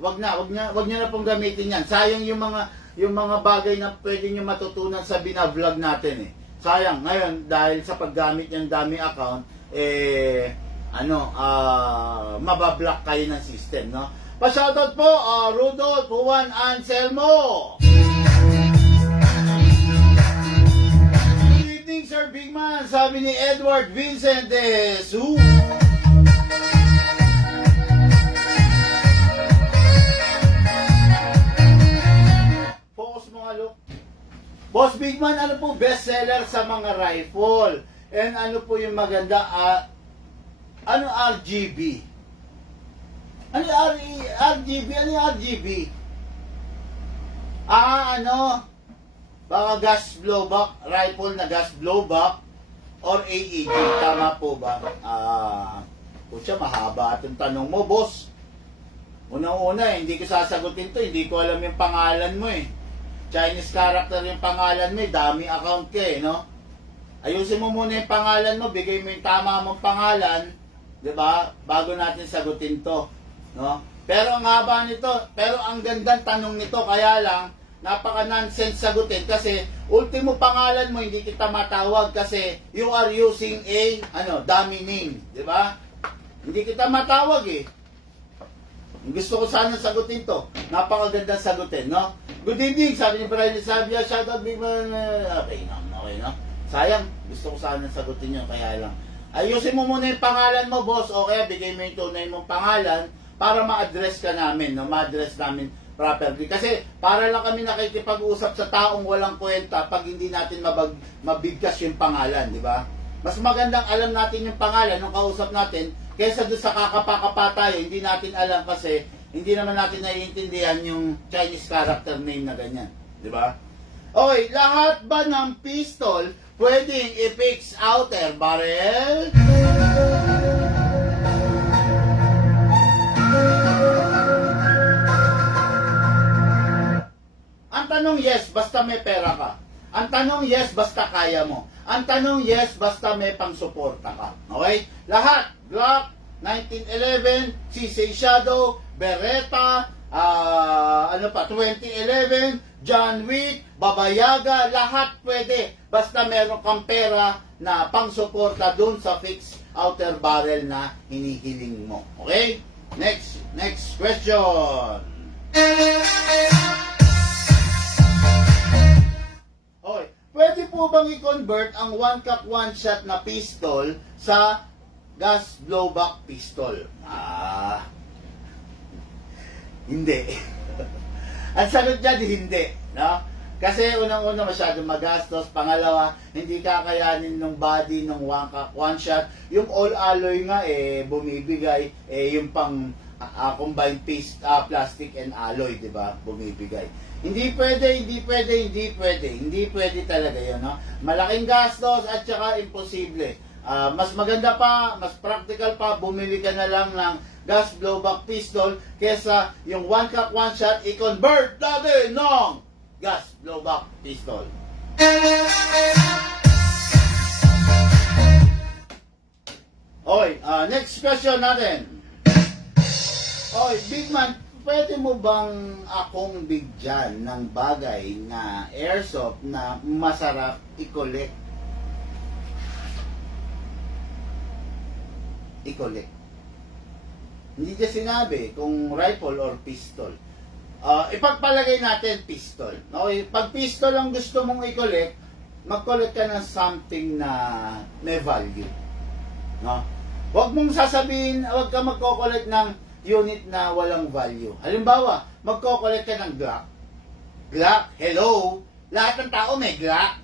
wag nyo na pong gamitin yan. Sayang yung mga bagay na pwede nyo matutunan sa bina-vlog natin, Sayang ngayon dahil sa paggamit ng dummy account, mabablock kayo ng system, no? Pa-shoutout po, Rudolph, Juan, Anselmo. Good evening, Sir Bigman, sabi ni Edward Vincent Su. Focus mo nga, Luke. Boss Bigman, ano po bestseller sa mga rifle? And ano po yung maganda, ano RGB? Ano RGB? Ano yung RGB? Baka gas blowback, rifle na gas blowback, or AEG, tama po ba? Pucha, mahaba itong tanong mo, boss. Unang-una, hindi ko sasagutin to, hindi ko alam yung pangalan mo, Chinese character yung pangalan mo, dami account ka, no? Ayusin mo muna yung pangalan mo, bigay mo yung tama mong pangalan, 'di ba? Bago natin sagutin to, no? Pero ang haba nito, pero ang gandang tanong nito, kaya lang napaka-nonsense sagutin kasi ultimo pangalan mo hindi kita matawag kasi you are using a dummy name, 'di ba? Hindi kita matawag Gusto ko sana sagutin to. Napakagandang sagutin, no? Good evening, sabi ni Brian Sabia, shoutout Bigman. Okay, no? Sayang, gusto ko sana sagutin nyo, kaya lang. Ayusin mo muna yung pangalan mo, boss, o kaya bigay mo yung tunay mong pangalan para ma-address ka namin, no? Ma-address namin properly. Kasi para lang kami nakikipag-usap sa taong walang kwenta pag hindi natin mabigkas yung pangalan, di ba? Mas magandang alam natin yung pangalan ng kausap natin kaysa doon sa kakapa-kapa tayo, hindi natin alam kasi hindi naman natin naiintindihan yung Chinese character name na ganyan. Di ba? Okay, lahat ba ng pistol pwedeng i-fix outer barrel? Ang tanong, yes, basta may pera ka. Ang tanong, yes, basta kaya mo. Ang tanong, yes, basta may pang-suporta ka. Okay? Lahat. Glock, 1911, CC Shadow, Beretta, 2011, John Wick, Babayaga, lahat pwede. Basta meron kang pera na pang-suporta dun sa fixed outer barrel na hinihiling mo. Okay? Next question. Okay. Pwede po bang i-convert ang one cup, one shot na pistol sa gas blowback pistol? Hindi. Ang sagot dyan, hindi. No? Kasi unang-una masyadong magastos. Pangalawa, hindi kakayanin ng body ng one cup, one shot. Yung all alloy nga, bumibigay. Yung pang combined piece, plastic and alloy, di ba? Bumibigay. Hindi pwede talaga yun. No? Malaking gastos at saka imposible. Mas maganda pa, mas practical pa, bumili ka na lang ng gas blowback pistol kesa yung one cup, one shot, i-convert natin ng gas blowback pistol. Okay, next question natin. Okay, Big Man, pwede mo bang akong bigyan ng bagay na airsoft na masarap i-collect? I-collect. Hindi niya sinabi kung rifle or pistol. Ipagpalagay natin pistol. Okay? Pag pistol ang gusto mong i-collect, mag-collect ka ng something na may value. No? Huwag mong sasabihin, huwag ka magko-collect ng unit na walang value. Halimbawa, magko-collect ka ng Glock. Glock, hello? Lahat ng tao may Glock.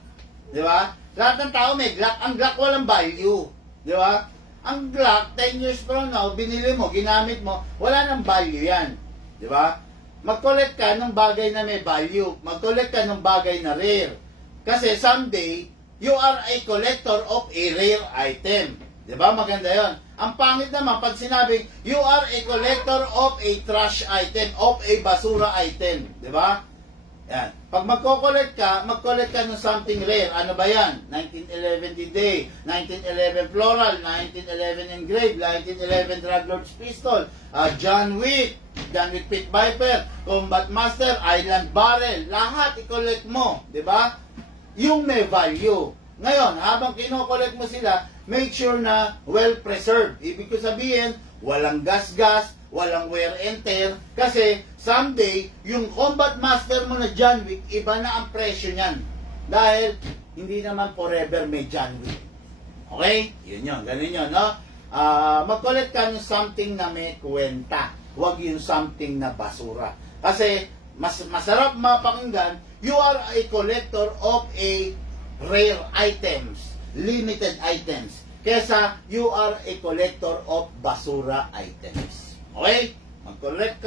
Di ba? Lahat ng tao may Glock. Ang Glock walang value. Di ba? Ang Glock, 10 years from now, binili mo, ginamit mo, wala nang value yan. Di ba? Mag-collect ka ng bagay na may value. Mag-collect ka ng bagay na rare. Kasi someday, you are a collector of a rare item. Di ba? Maganda yon. Ang pangit naman, pag sinabing, you are a collector of a trash item, of a basura item. Di ba? Yan. Pag mag-collect ka ng something rare. Ano ba yan? 1911 D-Day, 1911 Floral, 1911 Engraved, 1911 Drug Lord's Pistol, John Wick Pit Viper, Combat Master, Island Barrel. Lahat i-collect mo. Di ba? Yung may value. Ngayon, habang kino-collect mo sila, make sure na well-preserved. Ibig ko sabihin, walang gas-gas, walang wear and tear, kasi someday, yung Combat Master mo na John Wick, iba na ang presyo niyan. Dahil, hindi naman forever may John Wick. Okay? Yun yun, ganun yun, no? Mag-collect ka ng something na may kwenta. Huwag yung something na basura. Kasi, masarap mapakinggan, you are a collector of a rare items, limited items, kesa you are a collector of basura items. Okay? Mag-collect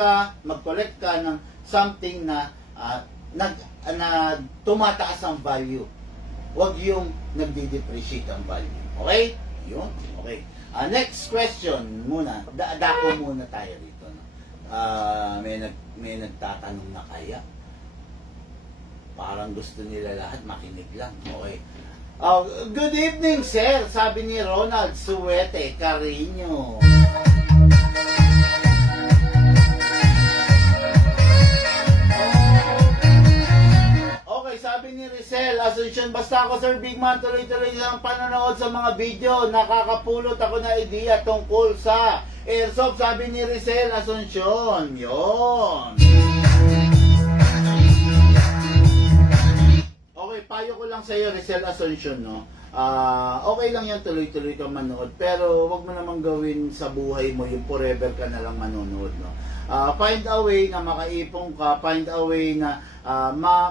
ka ng something na tumataas ang value. Huwag yung nagdi-depreciate ang value. Okay? Yun. Okay. Next question muna. Dako muna tayo rito. No? May nagtatanong na kaya. Parang gusto nila lahat makinig lang. Okay. Good evening, sir. Sabi ni Ronald Suwete Carino. Okay, sabi ni Rizel Asuncion, basta ako, Sir Big Man, tuloy-tuloy lang panonood sa mga video. Nakakapulot ako na idea tungkol sa airsoft. Sabi ni Rizel Asuncion. Yon. Okay, payo ko lang sa iyo, Rizel Asuncion, no? Okay lang yan, tuloy-tuloy kang manood, pero wag mo namang gawin sa buhay mo yung forever ka na lang manonood, no? Find a way na makaipong ka, find a way na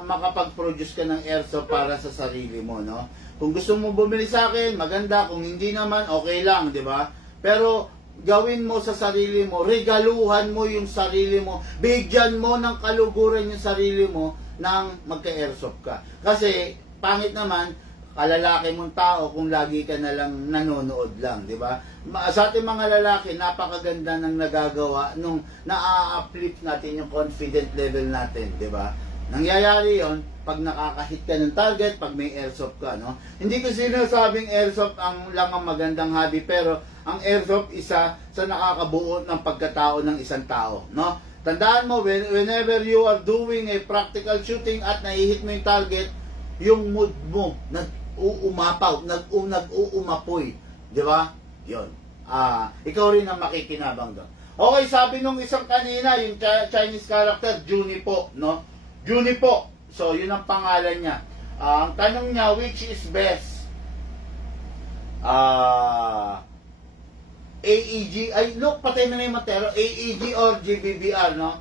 makapag-produce ka ng airsoft para sa sarili mo, no? Kung gusto mo bumili sa akin, maganda. Kung hindi naman, okay lang, di ba? Pero gawin mo sa sarili mo, regaluhan mo yung sarili mo, bigyan mo ng kaluguran yung sarili mo nang magka-airsoft ka. Kasi pangit naman, kalalaki mong tao kung lagi ka na lang nanonood lang, di ba? Sa ating mga lalaki, napakaganda ng nagagawa nung na-uplift natin yung confident level natin, di ba? Nangyayari yon pag nakakahit ka ng target, pag may airsoft ka, no? Hindi ko sinasabing airsoft lang ang magandang hobby, pero ang airsoft isa sa nakakabuo ng pagkatao ng isang tao, no? Tandaan mo, whenever you are doing a practical shooting at nahihit mo yung target, yung mood mo nag-uumapaw, nag-uumapoy, di ba? Yun. Ikaw rin ang makikinabang doon. Okay, sabi nung isang kanina, yung Chinese character, Junipo, no? Junipo. So, yun ang pangalan niya. Ang tanong niya, which is best? AEG, ay look, patay na yung matero, AEG or GBBR, no?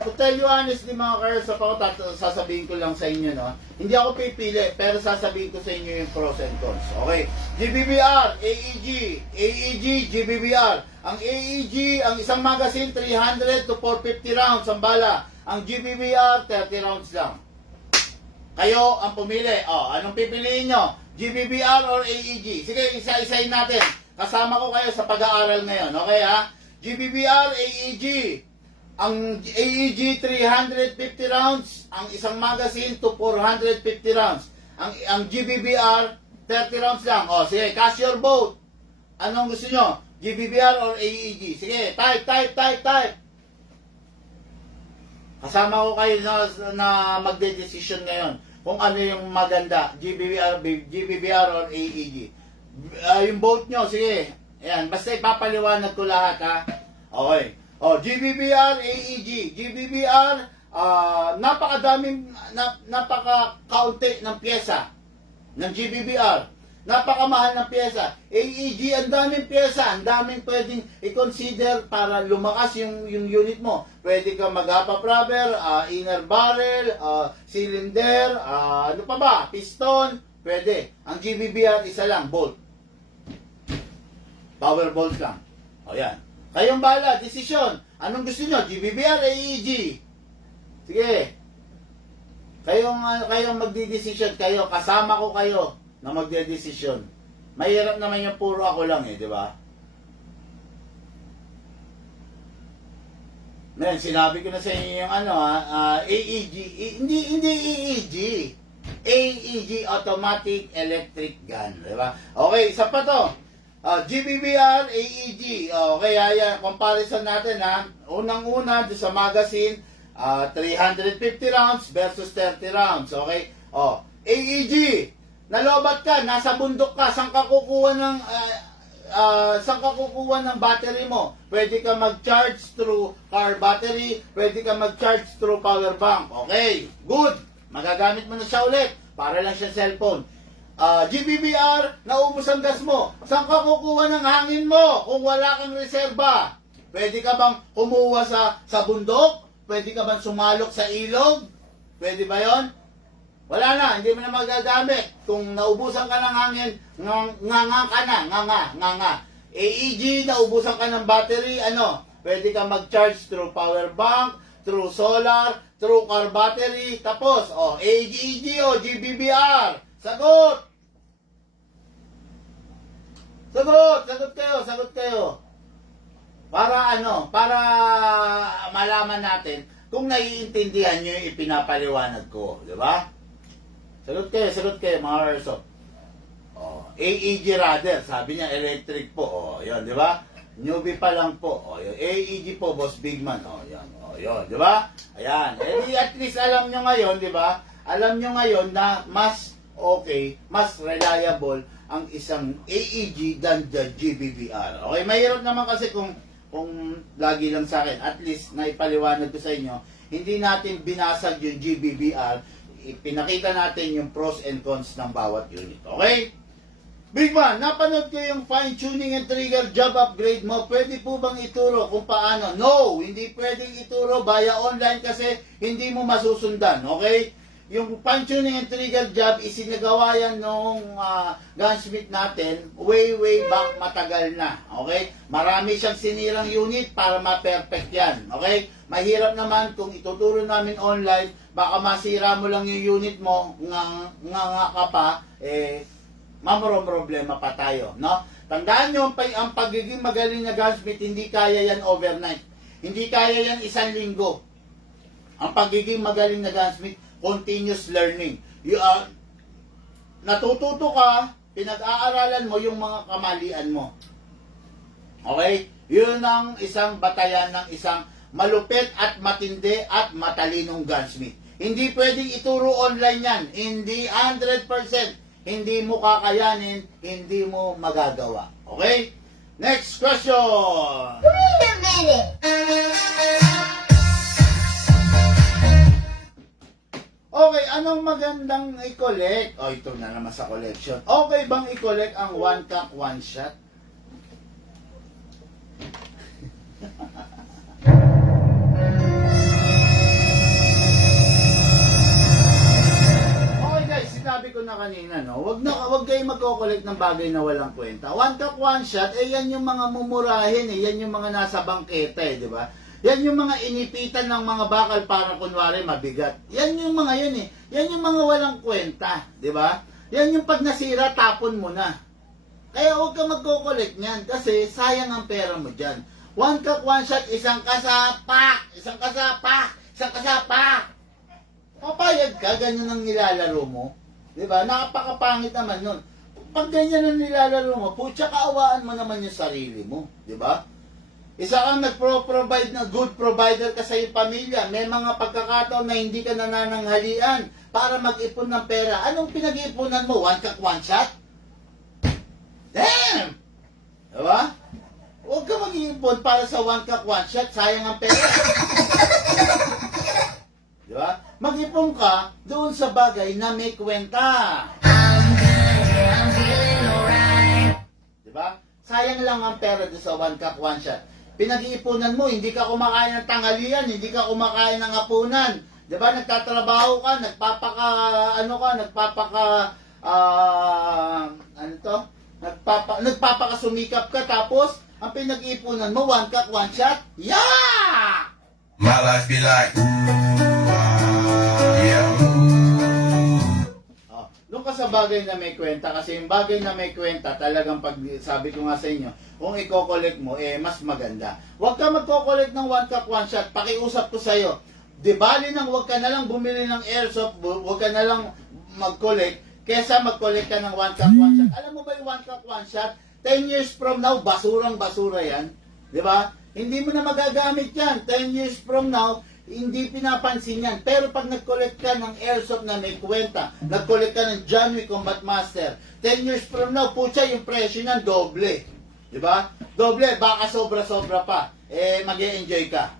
To tell you honestly mga ka-airsoft, ako sasabihin ko lang sa inyo, no? Hindi ako pipili, pero sasabihin ko sa inyo yung pros and cons. Okay, GBBR, AEG, GBBR. Ang AEG, ang isang magazine, 300 to 450 rounds ang bala. Ang GBBR, 30 rounds lang. Kayo ang pumili. Anong pipiliin nyo? GBBR or AEG? Sige, isa-isayin natin. Kasama ko kayo sa pag-aaral ngayon. Okay ha? GBBR, AEG. Ang AEG 350 rounds, ang isang magazine to 450 rounds. Ang GBBR 30 rounds lang. Sige, cast your vote. Anong gusto nyo? GBBR or AEG? Sige, type. Kasama ko kayo na magde-decision ngayon kung ano yung maganda, GBBR or AEG. Yung vote nyo, sige. Ayan, basta ipapaliwanag ko lahat ha. Okay. GBBR, AEG. GBBR, napaka-kaunti ng pyesa ng GBBR. Napakamahal ng pyesa. AEG, ang daming pyesa, ang daming pwedeng i-consider para lumakas yung unit mo. Pwede ka mag-up rubber, inner barrel, cylinder, ano pa ba? Piston, pwede. Ang GBBR, isa lang, bolt. Power bolt lang. Yan. Kayong bala, desisyon. Anong gusto nyo? GBBR, AEG? Sige. Kayong magdidesisyon. Kayo, kasama ko kayo na magdidesisyon. Mahirap naman yung puro ako lang di ba? Ngayon, sinabi ko na sa inyo yung AEG. Hindi EEG. AEG, Automatic Electric Gun. Di ba? Okay, isa pa to. GBBR, AEG. Kaya comparison natin Unang-una sa magazine, 350 rounds versus 30 rounds. Okay? AEG. Nalobat ka, nasa bundok ka, saan ka kukuha ng battery mo? Pwede ka mag-charge through car battery, pwede ka mag-charge through power bank. Okay, good. Magagamit mo na siya ulit. Para lang siya cellphone. GBBR, naubos ang gas mo. Saan ka kukuha ng hangin mo kung wala kang reserba? Pwede ka bang kumuha sa bundok? Pwede ka bang sumalok sa ilog? Pwede ba yon? Wala na, hindi mo na magagamit. Kung naubusan ka ng hangin, nga. AEG, naubusan ka ng battery, pwede ka mag-charge through power bank, through solar, through car battery, tapos, AEG o GBBR. Sagot kayo. Para malaman natin kung naiintindihan nyo yung ipinapaliwanag ko, di ba? Sagot kayo mga airsoft. AEG rather, sabi niya electric po. Yun, di ba? Newbie pa lang po. Yun. AEG po, Boss Bigman. Yun, di ba? Ayan. At least alam nyo ngayon, di ba? Alam nyo ngayon na mas okay, mas reliable ang isang AEG than the GBBR. Okay, mahirap naman kasi kung lagi lang sa akin, at least naipaliwanag ko sa inyo, hindi natin binasag yung GBBR, pinakita natin yung pros and cons ng bawat unit. Okay? Big Man, napanood ko yung fine-tuning and trigger job upgrade mo. Pwede po bang ituro kung paano? No, hindi pwedeng ituro via online kasi hindi mo masusundan. Okay? Yung fine-tuning and trigger job, isinagawa yan nung gunsmith natin way back matagal na. Okay? Marami siyang sinirang unit para ma-perfect yan. Okay? Mahirap naman kung ituturo namin online, baka masira mo lang yung unit mo, nga ka pa, mamorong problema pa tayo. No? Tandaan nyo, ang pagiging magaling na gunsmith, hindi kaya yan overnight. Hindi kaya yan isang linggo. Ang pagiging magaling na gunsmith, continuous learning. Natututo ka, pinag-aaralan mo yung mga kamalian mo. Okay? Yun ang isang batayan ng isang malupit at matindi at matalinong gunsmith. Hindi pwedeng ituro online yan. Hindi 100%. Hindi mo kakayanin, hindi mo magagawa. Okay? Next question! Wait a minute. Okay, anong magandang i-collect? Oh, ito na naman sa collection. Okay bang i-collect ang one cock, one shot? Okay guys, sinabi ko na kanina, no? Wag kayong magko-collect ng bagay na walang kwenta. One cock, one shot, yan yung mga mumurahin, yan yung mga nasa bangketa, di ba? Yan yung mga inipitan ng mga bakal para kunwari mabigat. Yan yung mga yun Yan yung mga walang kwenta, di ba? Yan yung pag nasira, tapon mo na. Kaya huwag ka magko-collect niyan kasi sayang ang pera mo dyan. One cock, one shot, isang kasapak! Isang kasapak! Isang kasapak! Papayag ka, ganyan ang nilalaro mo. Di ba? Nakapakapangit naman yun. Pag ganyan ang nilalaro mo, putya kaawaan mo naman yung sarili mo. Di ba? Isa kang nagpro-provide na good provider ka sa iyong pamilya. May mga pagkakataon na hindi ka nanananghalian para mag-ipon ng pera. Anong pinag-iipunan mo? One cock, one shot? Damn! Diba? Huwag ka mag-iipon para sa one cock, one shot. Sayang ang pera. Diba? Mag-ipon ka doon sa bagay na may kwenta. Diba? Sayang lang ang pera doon sa one cock, one shot. Pinag-iipunan mo, hindi ka kumakain ng tanghalian, hindi ka kumakain ng hapunan. 'Di ba? Nagtatrabaho ka, nagpapakasumikap ka, tapos ang pinag-iipunan mo, one cock, one shot. Yeah! My life be like, yeah. Doon ka sa bagay na may kwenta, kasi yung bagay na may kwenta, talagang pag sabi ko nga sa inyo, kung i-collect mo, mas maganda. Huwag ka mag-collect ng one cock, one shot. Pakiusap ko sa'yo, di bali nang huwag ka na lang bumili ng airsoft, huwag ka na lang mag-collect, kesa mag-collect ka ng one cock, one shot. Alam mo ba yung one cock, one shot? 10 years from now, basurang-basura yan. Di ba? Hindi mo na magagamit yan. 10 years from now, hindi pinapansin yan. Pero pag nag-collect ka ng airsoft na may kwenta, nag-collect ka ng John Wick Combat Master, 10 years from now, putya, yung presyo niyan, doble. Diba? Doble, baka sobra-sobra pa. Mag-e-enjoy ka.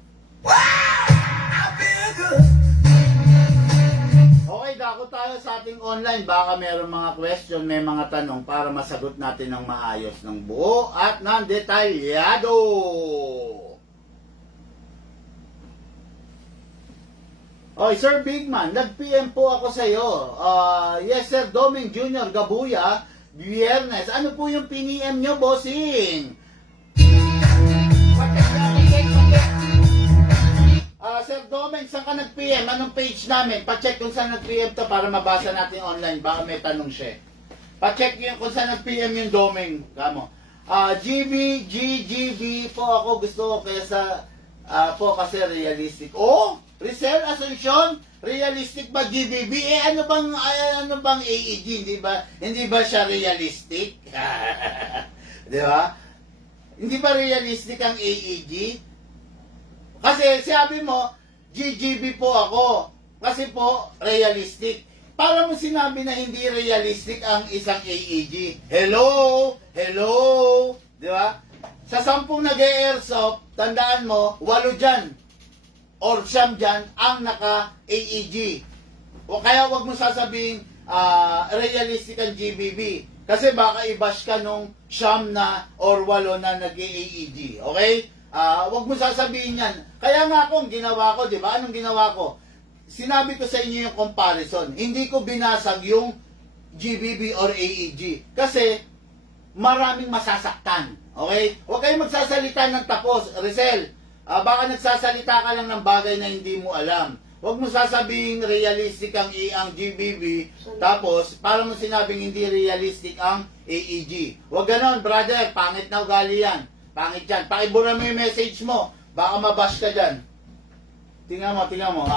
Okay, dako tayo sa ating online. Baka meron mga question, may mga tanong para masagot natin ng maayos, ng buo at ng detalyado. Oy, Sir Bigman, nag-PM po ako sa iyo. Yes, Sir Doming Jr. Gabuya, Biyernes. Ano po yung PNM nyo, bossing? Sir Doming, saan ka nag-PM? Anong page namin? Pa-check kung saan nag-PM to para mabasa natin online. Baka may tanong siya. Pa-check yung kung saan nag-PM yung Doming. Kamo. GGB po ako. Gusto ko kaya sa po kasi realistic. Oh! Rizal Asuncion, realistic ba GBB? Ano bang AEG? Hindi ba siya realistic? Di ba? Hindi ba realistic ang AEG? Kasi sabi mo, GGB po ako. Kasi po, realistic. Para mo sinabi na hindi realistic ang isang AEG. Hello? Hello? Di ba? Sa 10 nag-airsoft, tandaan mo, 8 dyan or 9 dyan ang naka-AEG. O kaya wag mo sasabihin realistic ang GBB. Kasi baka i-bash ka nung 9 na or 8 na nag-AEG. Okay? Wag mo sasabihin yan. Kaya nga akong ginawa ko, di ba? Anong ginawa ko? Sinabi ko sa inyo yung comparison. Hindi ko binasag yung GBB or AEG. Kasi maraming masasaktan. Okay? Huwag kayong magsasalita ng tapos. Rizal, baka nagsasalita ka lang ng bagay na hindi mo alam. Huwag mo sasabihin realistic ang GBB, tapos para mo sinabing hindi realistic ang AEG. Huwag ganon, brother. Pangit na ugali yan. Pangit yan. Pakibura mo yung message mo. Baka mabash ka dyan. tingnan mo, tingnan mo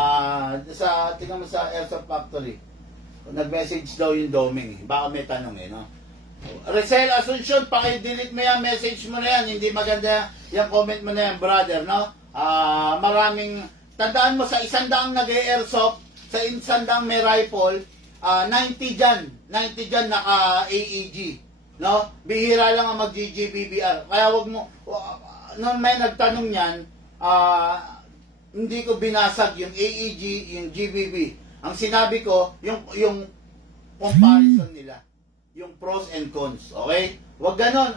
sa Airsoft Factory. Nag-message daw yung Doming, baka may tanong no? Resel Asuncion, paki-delete mo yan, message mo na yan, hindi maganda yung comment mo na yan, brother, no? Maraming, tandaan mo, sa 100 nag-airsoft, sa 100 may rifle, 90 dyan naka-AEG, no? Bihira lang ang mag-GGBBR, kaya wag mo, nung may nagtanong yan, hindi ko binasag yung AEG, yung GBB. Ang sinabi ko, yung comparison nila. Yung pros and cons. Okay? Wag ganon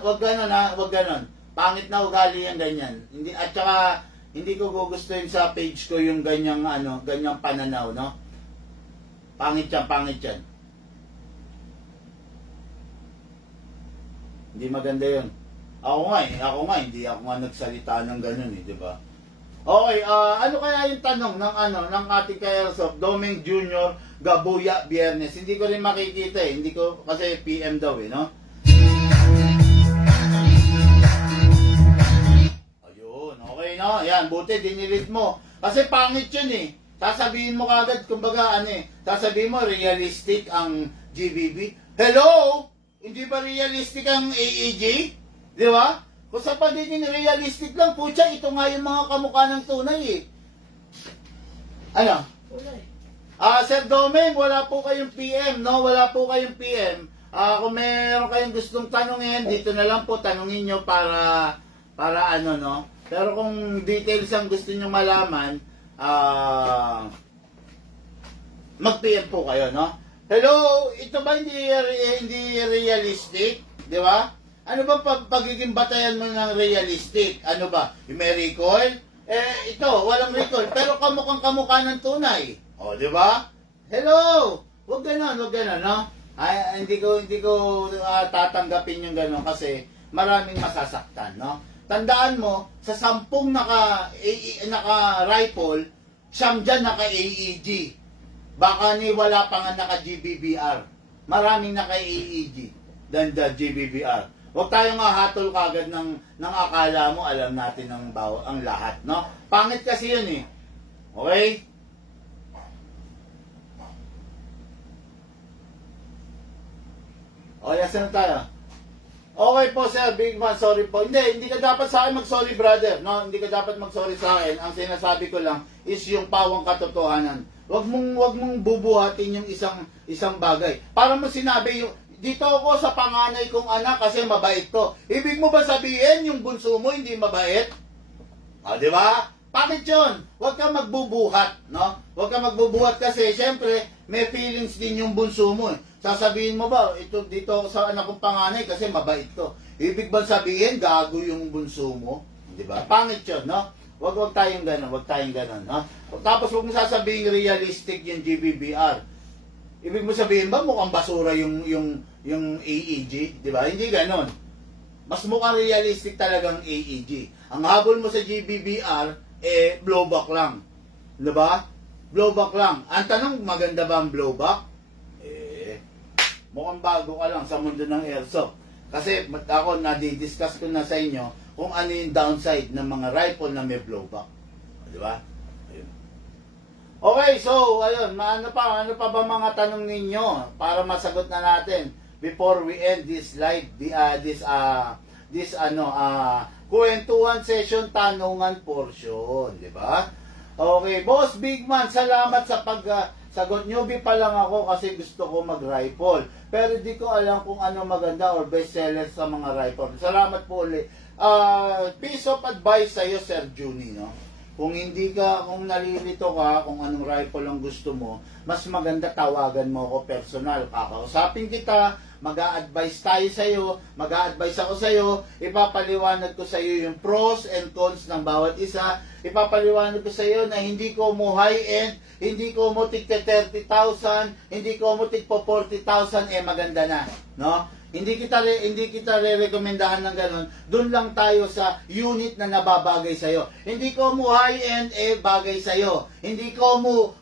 ha. Wag ganon. Pangit na ugali yan ganyan. Hindi, at saka, hindi ko gugustuhin sa page ko yung ganyang pananaw, no? Pangit yan. Hindi maganda yun. Ako nga, hindi ako nga nagsalita ng ganun di ba? Okay, ano kaya yung tanong ng ating ka-airsoft, Doming Junior, Gabuya, Biyernes. Hindi ko rin makikita hindi ko, kasi PM daw no? Ayun, okay no? Yan, buti, dinilit mo. Kasi pangit yun Sasabihin mo kagad, kumbaga sasabihin mo, realistic ang GBB. Hello? Hindi ba realistic ang AEG? Di ba? Kung sa pagiging realistic lang, putya, ito nga yung mga kamukha ng tunay Ano? Sir Doming, wala po kayong PM, no? Wala po kayong PM. Kung meron kayong gustong tanungin, dito na lang po, tanungin nyo para no? Pero kung details ang gusto nyo malaman, mag-PM po kayo, no? Hello, ito ba hindi realistic? Di ba? Ano ba pagiging batayan mo ng realistic? Ano ba? Yung may recoil? Ito, walang recoil. Pero kamukha ng tunay. O, di ba? Hello! Huwag ganon, no? Hindi ko tatanggapin yung ganon kasi maraming masasaktan, no? Tandaan mo, sa 10 naka-rifle, 9 dyan naka-AEG. Baka wala pa nga naka-GBBR. Maraming naka-AEG than the GBBR. Huwag tayong hatol kagad ng akala mo, alam natin ang lahat, no? Pangit kasi yun Okay? O, yasan na tayo. Okay po, sir, Big Man, sorry po. Hindi ka dapat sa akin mag-sorry, brother, no? Hindi ka dapat mag-sorry sa akin. Ang sinasabi ko lang is yung pawang katotohanan. Huwag mong bubuhatin yung isang bagay. Para mo sinabi yung dito ako sa panganay kong anak kasi mabait to. Ibig mo ba sabihin yung bunso mo hindi mabait? Di ba? Bakit yun? Huwag kang magbubuhat, no? Huwag kang magbubuhat kasi syempre may feelings din yung bunso mo. Sasabihin mo ba, ito dito ako sa anak kong panganay kasi mabait to. Ibig ba sabihin gago yung bunso mo? Di ba? Pangit yun, no? Huwag tayong ganun, no? Tapos huwag mo sasabihin realistic yung GBBR. Ibig mo sabihin ba mukhang basura yung AEG, di ba? Hindi ganon. Mas mukhang realistic talagang AEG. Ang habol mo sa GBBR, blowback lang. Di ba? Blowback lang. Ang tanong, maganda ba ang blowback? Mukhang bago ka lang sa mundo ng airsoft. Kasi ako, nadidiscuss ko na sa inyo kung ano yung downside ng mga rifle na may blowback. Di ba? Okay, so, ayun, ano pa ba mga tanong ninyo para masagot na natin before we end this live, kwentuhan session, tanungan portion, di ba? Okay, Boss Big Man, salamat sa pagsagot. Newbie pa lang ako kasi gusto ko mag-rifle. Pero di ko alam kung ano maganda or bestseller sa mga rifle. Salamat po ulit. Piece of advice sa'yo, Sir Juni, no? Kung nalilito ka, kung anong rifle ang gusto mo, mas maganda tawagan mo ako personal. Kakausapin kita, mag-a-advise tayo sa'yo, mag-a-advise ako sa'yo, ipapaliwanag ko sa'yo yung pros and cons ng bawat isa, ipapaliwanag ko sa'yo na hindi ko mo high-end, hindi ko mo tig 30,000, hindi ko mo tig 40,000, maganda na, no? Hindi kita re-recomendahan ng ganun. Doon lang tayo sa unit na nababagay sa'yo. Hindi ko mo high-end, bagay sa'yo. Hindi ko mo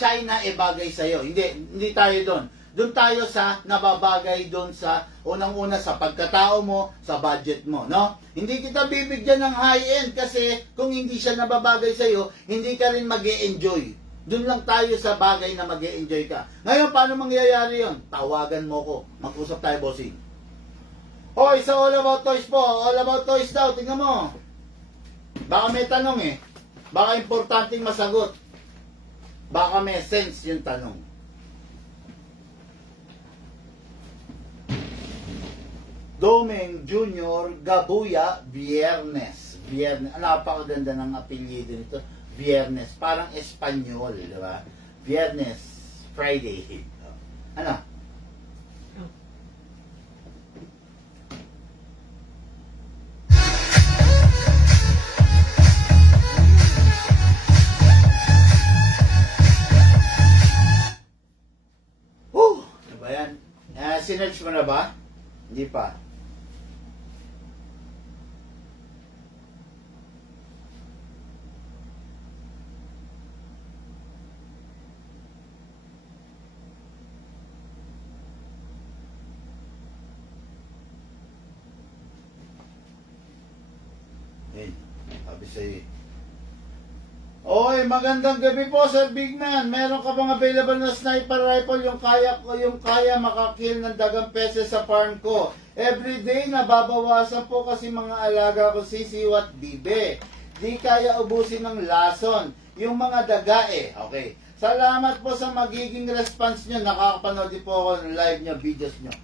China, bagay sa'yo. Hindi tayo doon. Doon tayo sa nababagay doon sa unang-una sa pagkatao mo, sa budget mo, no? Hindi kita bibigyan ng high-end kasi kung hindi siya nababagay sa'yo, hindi ka rin mag-e-enjoy. Doon lang tayo sa bagay na mag-e-enjoy ka. Ngayon, paano mangyayari yon? Tawagan mo ko. Mag-usap tayo, bossing. Hoy, sa All About Toys po. All About Toys daw. Tingnan mo. Baka may tanong eh. Baka importanteng masagot. Baka may sense yung tanong. Domeng Junior Gabuya Viernes. Viernes. Napakaganda ng apelyido nito. Viernes. Parang Espanyol, di ba? Viernes. Friday. Ano? Ano ba yan? Sinerge mo na ba? Hindi pa. Hey, sabi sa'yo eh. Oy, magandang gabi po, Sir Big Man. Meron ka bang available na sniper rifle yung kaya makakill ng dagang peses sa farm ko? Everyday nababawasan po kasi mga alaga ko sisiwat bibe. Di kaya ubusin ng lason. Yung mga daga eh. Okay. Salamat po sa magiging response nyo. Nakakapanood din po ako ng live nyo, videos nyo.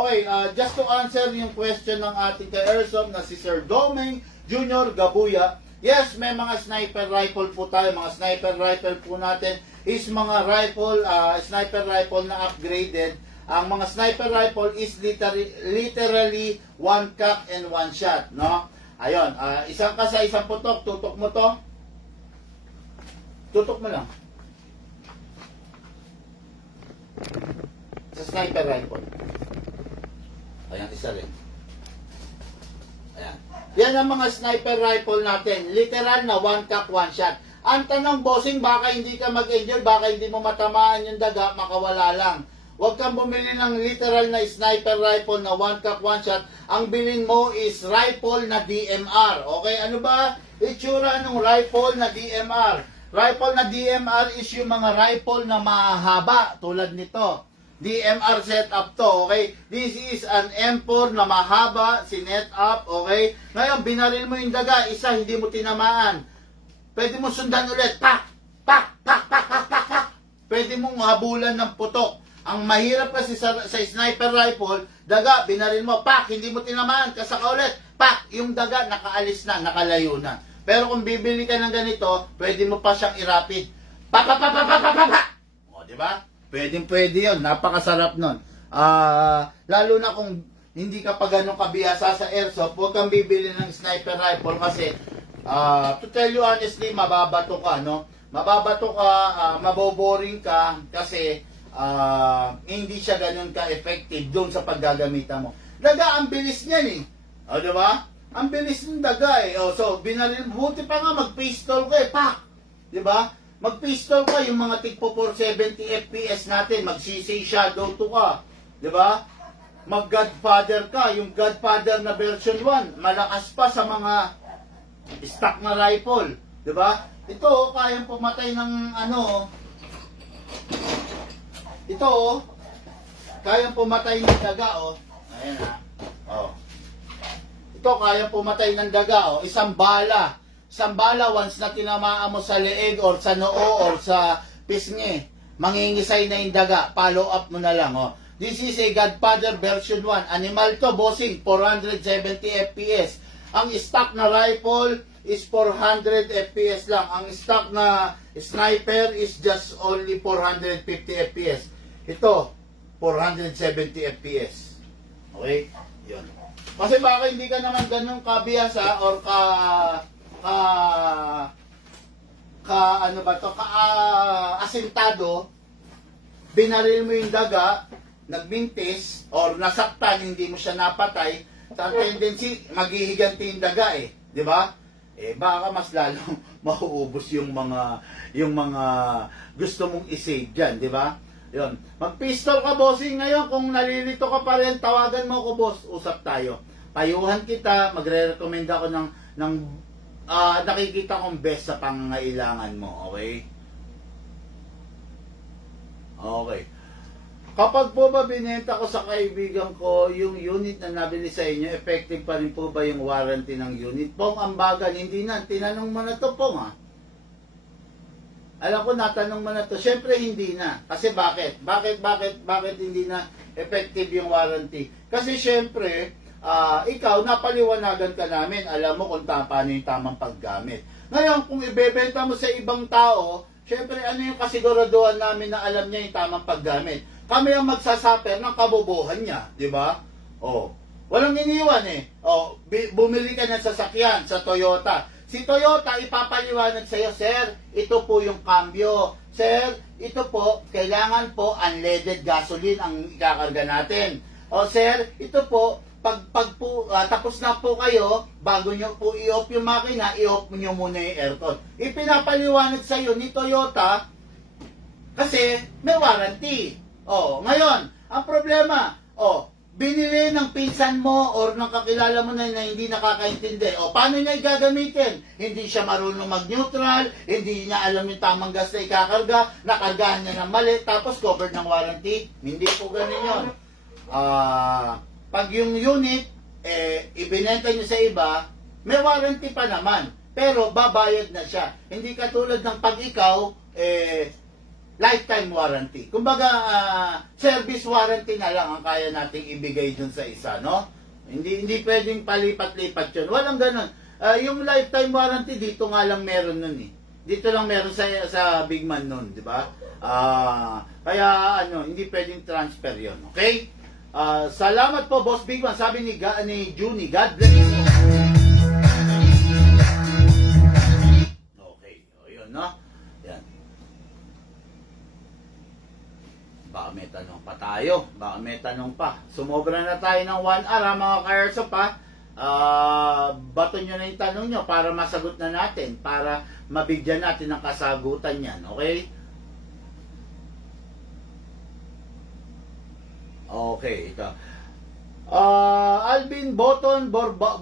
Okay, just to answer yung question ng ating ka-airsoft na si Sir Domeng Junior Gabuya. Yes, may mga sniper rifle po tayo. Mga sniper rifle po natin is mga rifle, sniper rifle na upgraded. Ang mga sniper rifle is literally one cock and one shot, no? Ayun, isang ka sa isang putok, tutok mo to. Tutok mo lang. Sa sniper rifle. Ayan, isa rin. Ayan. Yan ang mga sniper rifle natin. Literal na one cock, one shot. Ang tanong, bossing, baka hindi ka mag-enjoy, baka hindi mo matamaan yung daga, makawala lang. Huwag kang bumili ng literal na sniper rifle na one cock, one shot. Ang bilhin mo is rifle na DMR. Okay, ano ba itsura ng rifle na DMR? Rifle na DMR is yung mga rifle na mahaba, tulad nito. DMR setup to, okay? This is an M4 na mahaba, sinet up, okay? Ngayon, binaril mo yung daga, isa, hindi mo tinamaan. Pwede mo sundan ulit, pak, pak, pak, pak, pak, pak, pak. Pwede mong habulan ng putok. Ang mahirap kasi sa sniper rifle, daga, binaril mo, pak, hindi mo tinamaan, kasaka ulit, pak, yung daga, nakaalis na, nakalayo na. Pero kung bibili ka ng ganito, pwede mo pa siyang irapid. Pa, pa, pa, pa, pa, pa, pa, pa. O, di ba? Pwede yun. Napakasarap nun. Lalo na kung hindi ka pa ganun kabihasa sa airsoft, huwag kang bibili ng sniper rifle kasi to tell you honestly, mababato ka, no? Mababato ka, maboboring ka kasi hindi siya ganun ka-effective doon sa paggagamitan mo. Daga, ang bilis niyan eh. O, diba? Ang bilis ng daga eh. O, so, binaril, buti pa nga mag-pistol ka eh. Pak! Diba? Mag-pistol ka, yung mga tigpo 470 FPS natin, mag-CC Shadow 2 ka. Diba? Mag-Godfather ka, yung Godfather na version 1, malakas pa sa mga stock na rifle. Diba? Ito, kayang pumatay ng ano, ito, kayang pumatay ng daga, oh. Ayan ha. Oh. Ito, kayang pumatay ng daga, oh. Isang bala, once na tinamaan mo sa leeg or sa noo or sa pisngi, mangingisay na yung daga, follow up mo na lang, oh. This is a Godfather version 1. Animal to, bossing, 470 FPS. Ang stock na rifle is 400 FPS lang. Ang stock na sniper is just only 450 FPS. Ito, 470 FPS. Okay? Yun. Kasi baka hindi ka naman ganun kabihasa or asintado, binaril mo yung daga, nagmintis, or nasaktan, hindi mo siya napatay, sa tendency, maghihiganti yung daga eh. Di ba? Eh, baka mas lalong mauubos yung mga gusto mong i-save dyan, di ba? Yun. Mag-pistol ka, bossing, ngayon. Kung nalilito ka pa rin, tawagan mo ako, boss. Usap tayo. Payuhan kita, magre-recommend ako ng nakikita kong best sa pangangailangan mo. Okay? Okay. Kapag po ba binenta ko sa kaibigan ko yung unit na nabili sa inyo, effective pa rin po ba yung warranty ng unit? Pong, ambagan, hindi na. Tinanong mo na to, Pong, ha? Alam ko, natanong mo na to. Siyempre, hindi na. Kasi bakit? Bakit hindi na effective yung warranty? Kasi siyempre, ikaw, napaliwanagan ka namin. Alam mo kung paano yung tamang paggamit. Ngayon, kung ibebenta mo sa ibang tao, siyempre, ano yung kasiguraduhan namin na alam niya yung tamang paggamit? Kami ang magsasaper ng kabobohan niya, di ba? Oh, walang iniwan eh. Oh, bumili ka ng sasakyan sa Toyota. Si Toyota ipapaliwanag sa iyo, sir, ito po yung cambio. Sir, ito po, kailangan po unleaded gasoline ang ikakarga natin. O sir, ito po, tapos na po kayo, bago nyo po i-off yung makina, i-off nyo muna yung aircon. Ipinapaliwanag sa iyo ni Toyota kasi may warranty. Oh, ngayon, ang problema, binili ng pinsan mo or ng kakilala mo na hindi nakakaintindi. Paano niya gagamitin? Hindi siya marunong mag-neutral, hindi niya alam yung tamang gas na ikakarga, nakargahan niya ng mali, tapos covered ng warranty. Hindi po ganun yun. Pag yung unit, ibinenta niyo sa iba, may warranty pa naman. Pero babayad na siya. Hindi katulad ng pag ikaw, lifetime warranty. Kumbaga, service warranty na lang ang kaya nating ibigay dun sa isa, no? Hindi pwedeng palipat-lipat yun. Walang ganun. Yung lifetime warranty, dito nga lang meron nun eh. Dito lang meron sa Big Man nun, di ba? Kaya, hindi pwedeng transfer yun, okay? Salamat po, Boss Big Man. Sabi ni Junie, God bless you. Okay, yun, no? Yan. Baka may tanong pa tayo. Baka may tanong pa. Sumobra na tayo ng 1 hour, mga ka-airsoft, ha? Bato nyo na yung tanong nyo para masagot na natin. Para mabigyan natin ng kasagutan yan. Okay? Okay, ito. Alvin Boton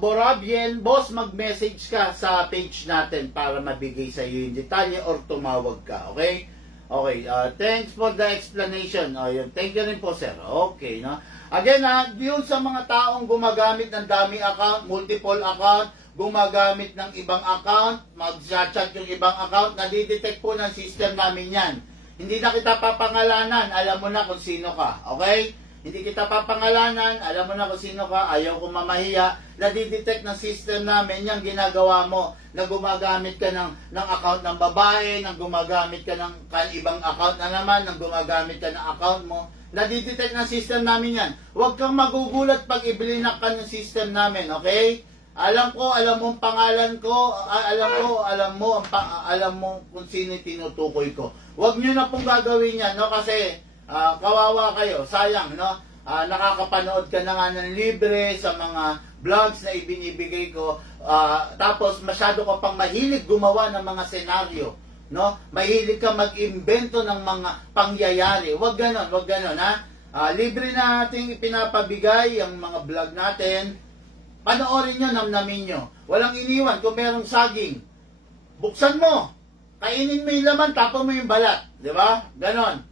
Borabien, boss, mag-message ka sa page natin para mabigay sa iyo yung detalye or tumawag ka. Okay? Okay, thanks for the explanation. Yun. Thank you rin po, sir. Okay, no? Again, yun sa mga taong gumagamit ng dummy account, multiple account, gumagamit ng ibang account, mag-chat yung ibang account, nadidetect po ng system namin yan. Hindi na kita papangalanan, alam mo na kung sino ka. Okay? Hindi kita papangalanan, alam mo na kung sino ka, ayaw kong mamahiya, nadidetect ng system namin yung ginagawa mo, na gumagamit ka ng account ng babae, na gumagamit ka ng ibang account na naman, na gumagamit ka ng account mo, nadidetect ng system namin yan. Huwag kang magugulat pag ibilinak ka ng system namin, okay? Alam mo ang pangalan ko, alam mo kung sino tinutukoy ko. Huwag nyo na pong gagawin yan, no? Kasi kawawa kayo, sayang, no? Nakakapanood ka na nga ng libre sa mga vlogs na ibinibigay ko, tapos masyado ka pang mahilig gumawa ng mga senaryo, no? Mahilig ka mag-imbento ng mga pangyayari. Wag ganon, ha? Libre na nating ipinapabigay ang mga vlog natin. Panoorin nyo, namnamin nyo. Walang iniwan. Kung merong saging, buksan mo. Kainin mo yung laman, tapon mo yung balat. Di ba? Ganon.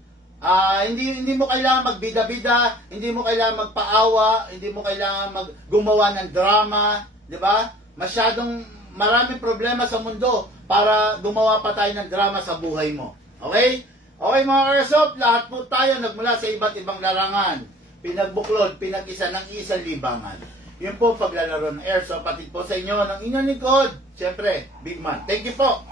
Hindi mo kailangan magbida-bida, hindi mo kailangan magpaawa, hindi mo kailangan gumawa ng drama, di ba? Maraming problema sa mundo para gumawa pa tayo ng drama sa buhay mo. Okay? Okay, mga airsoft, lahat po tayo nagmula sa iba't ibang larangan. Pinagbuklod, pinag-isa ng isang libangan. Yun po paglalaro ng airsoft, patid po sa inyo ng inyong lingkod. Siyempre, Big Man. Thank you po.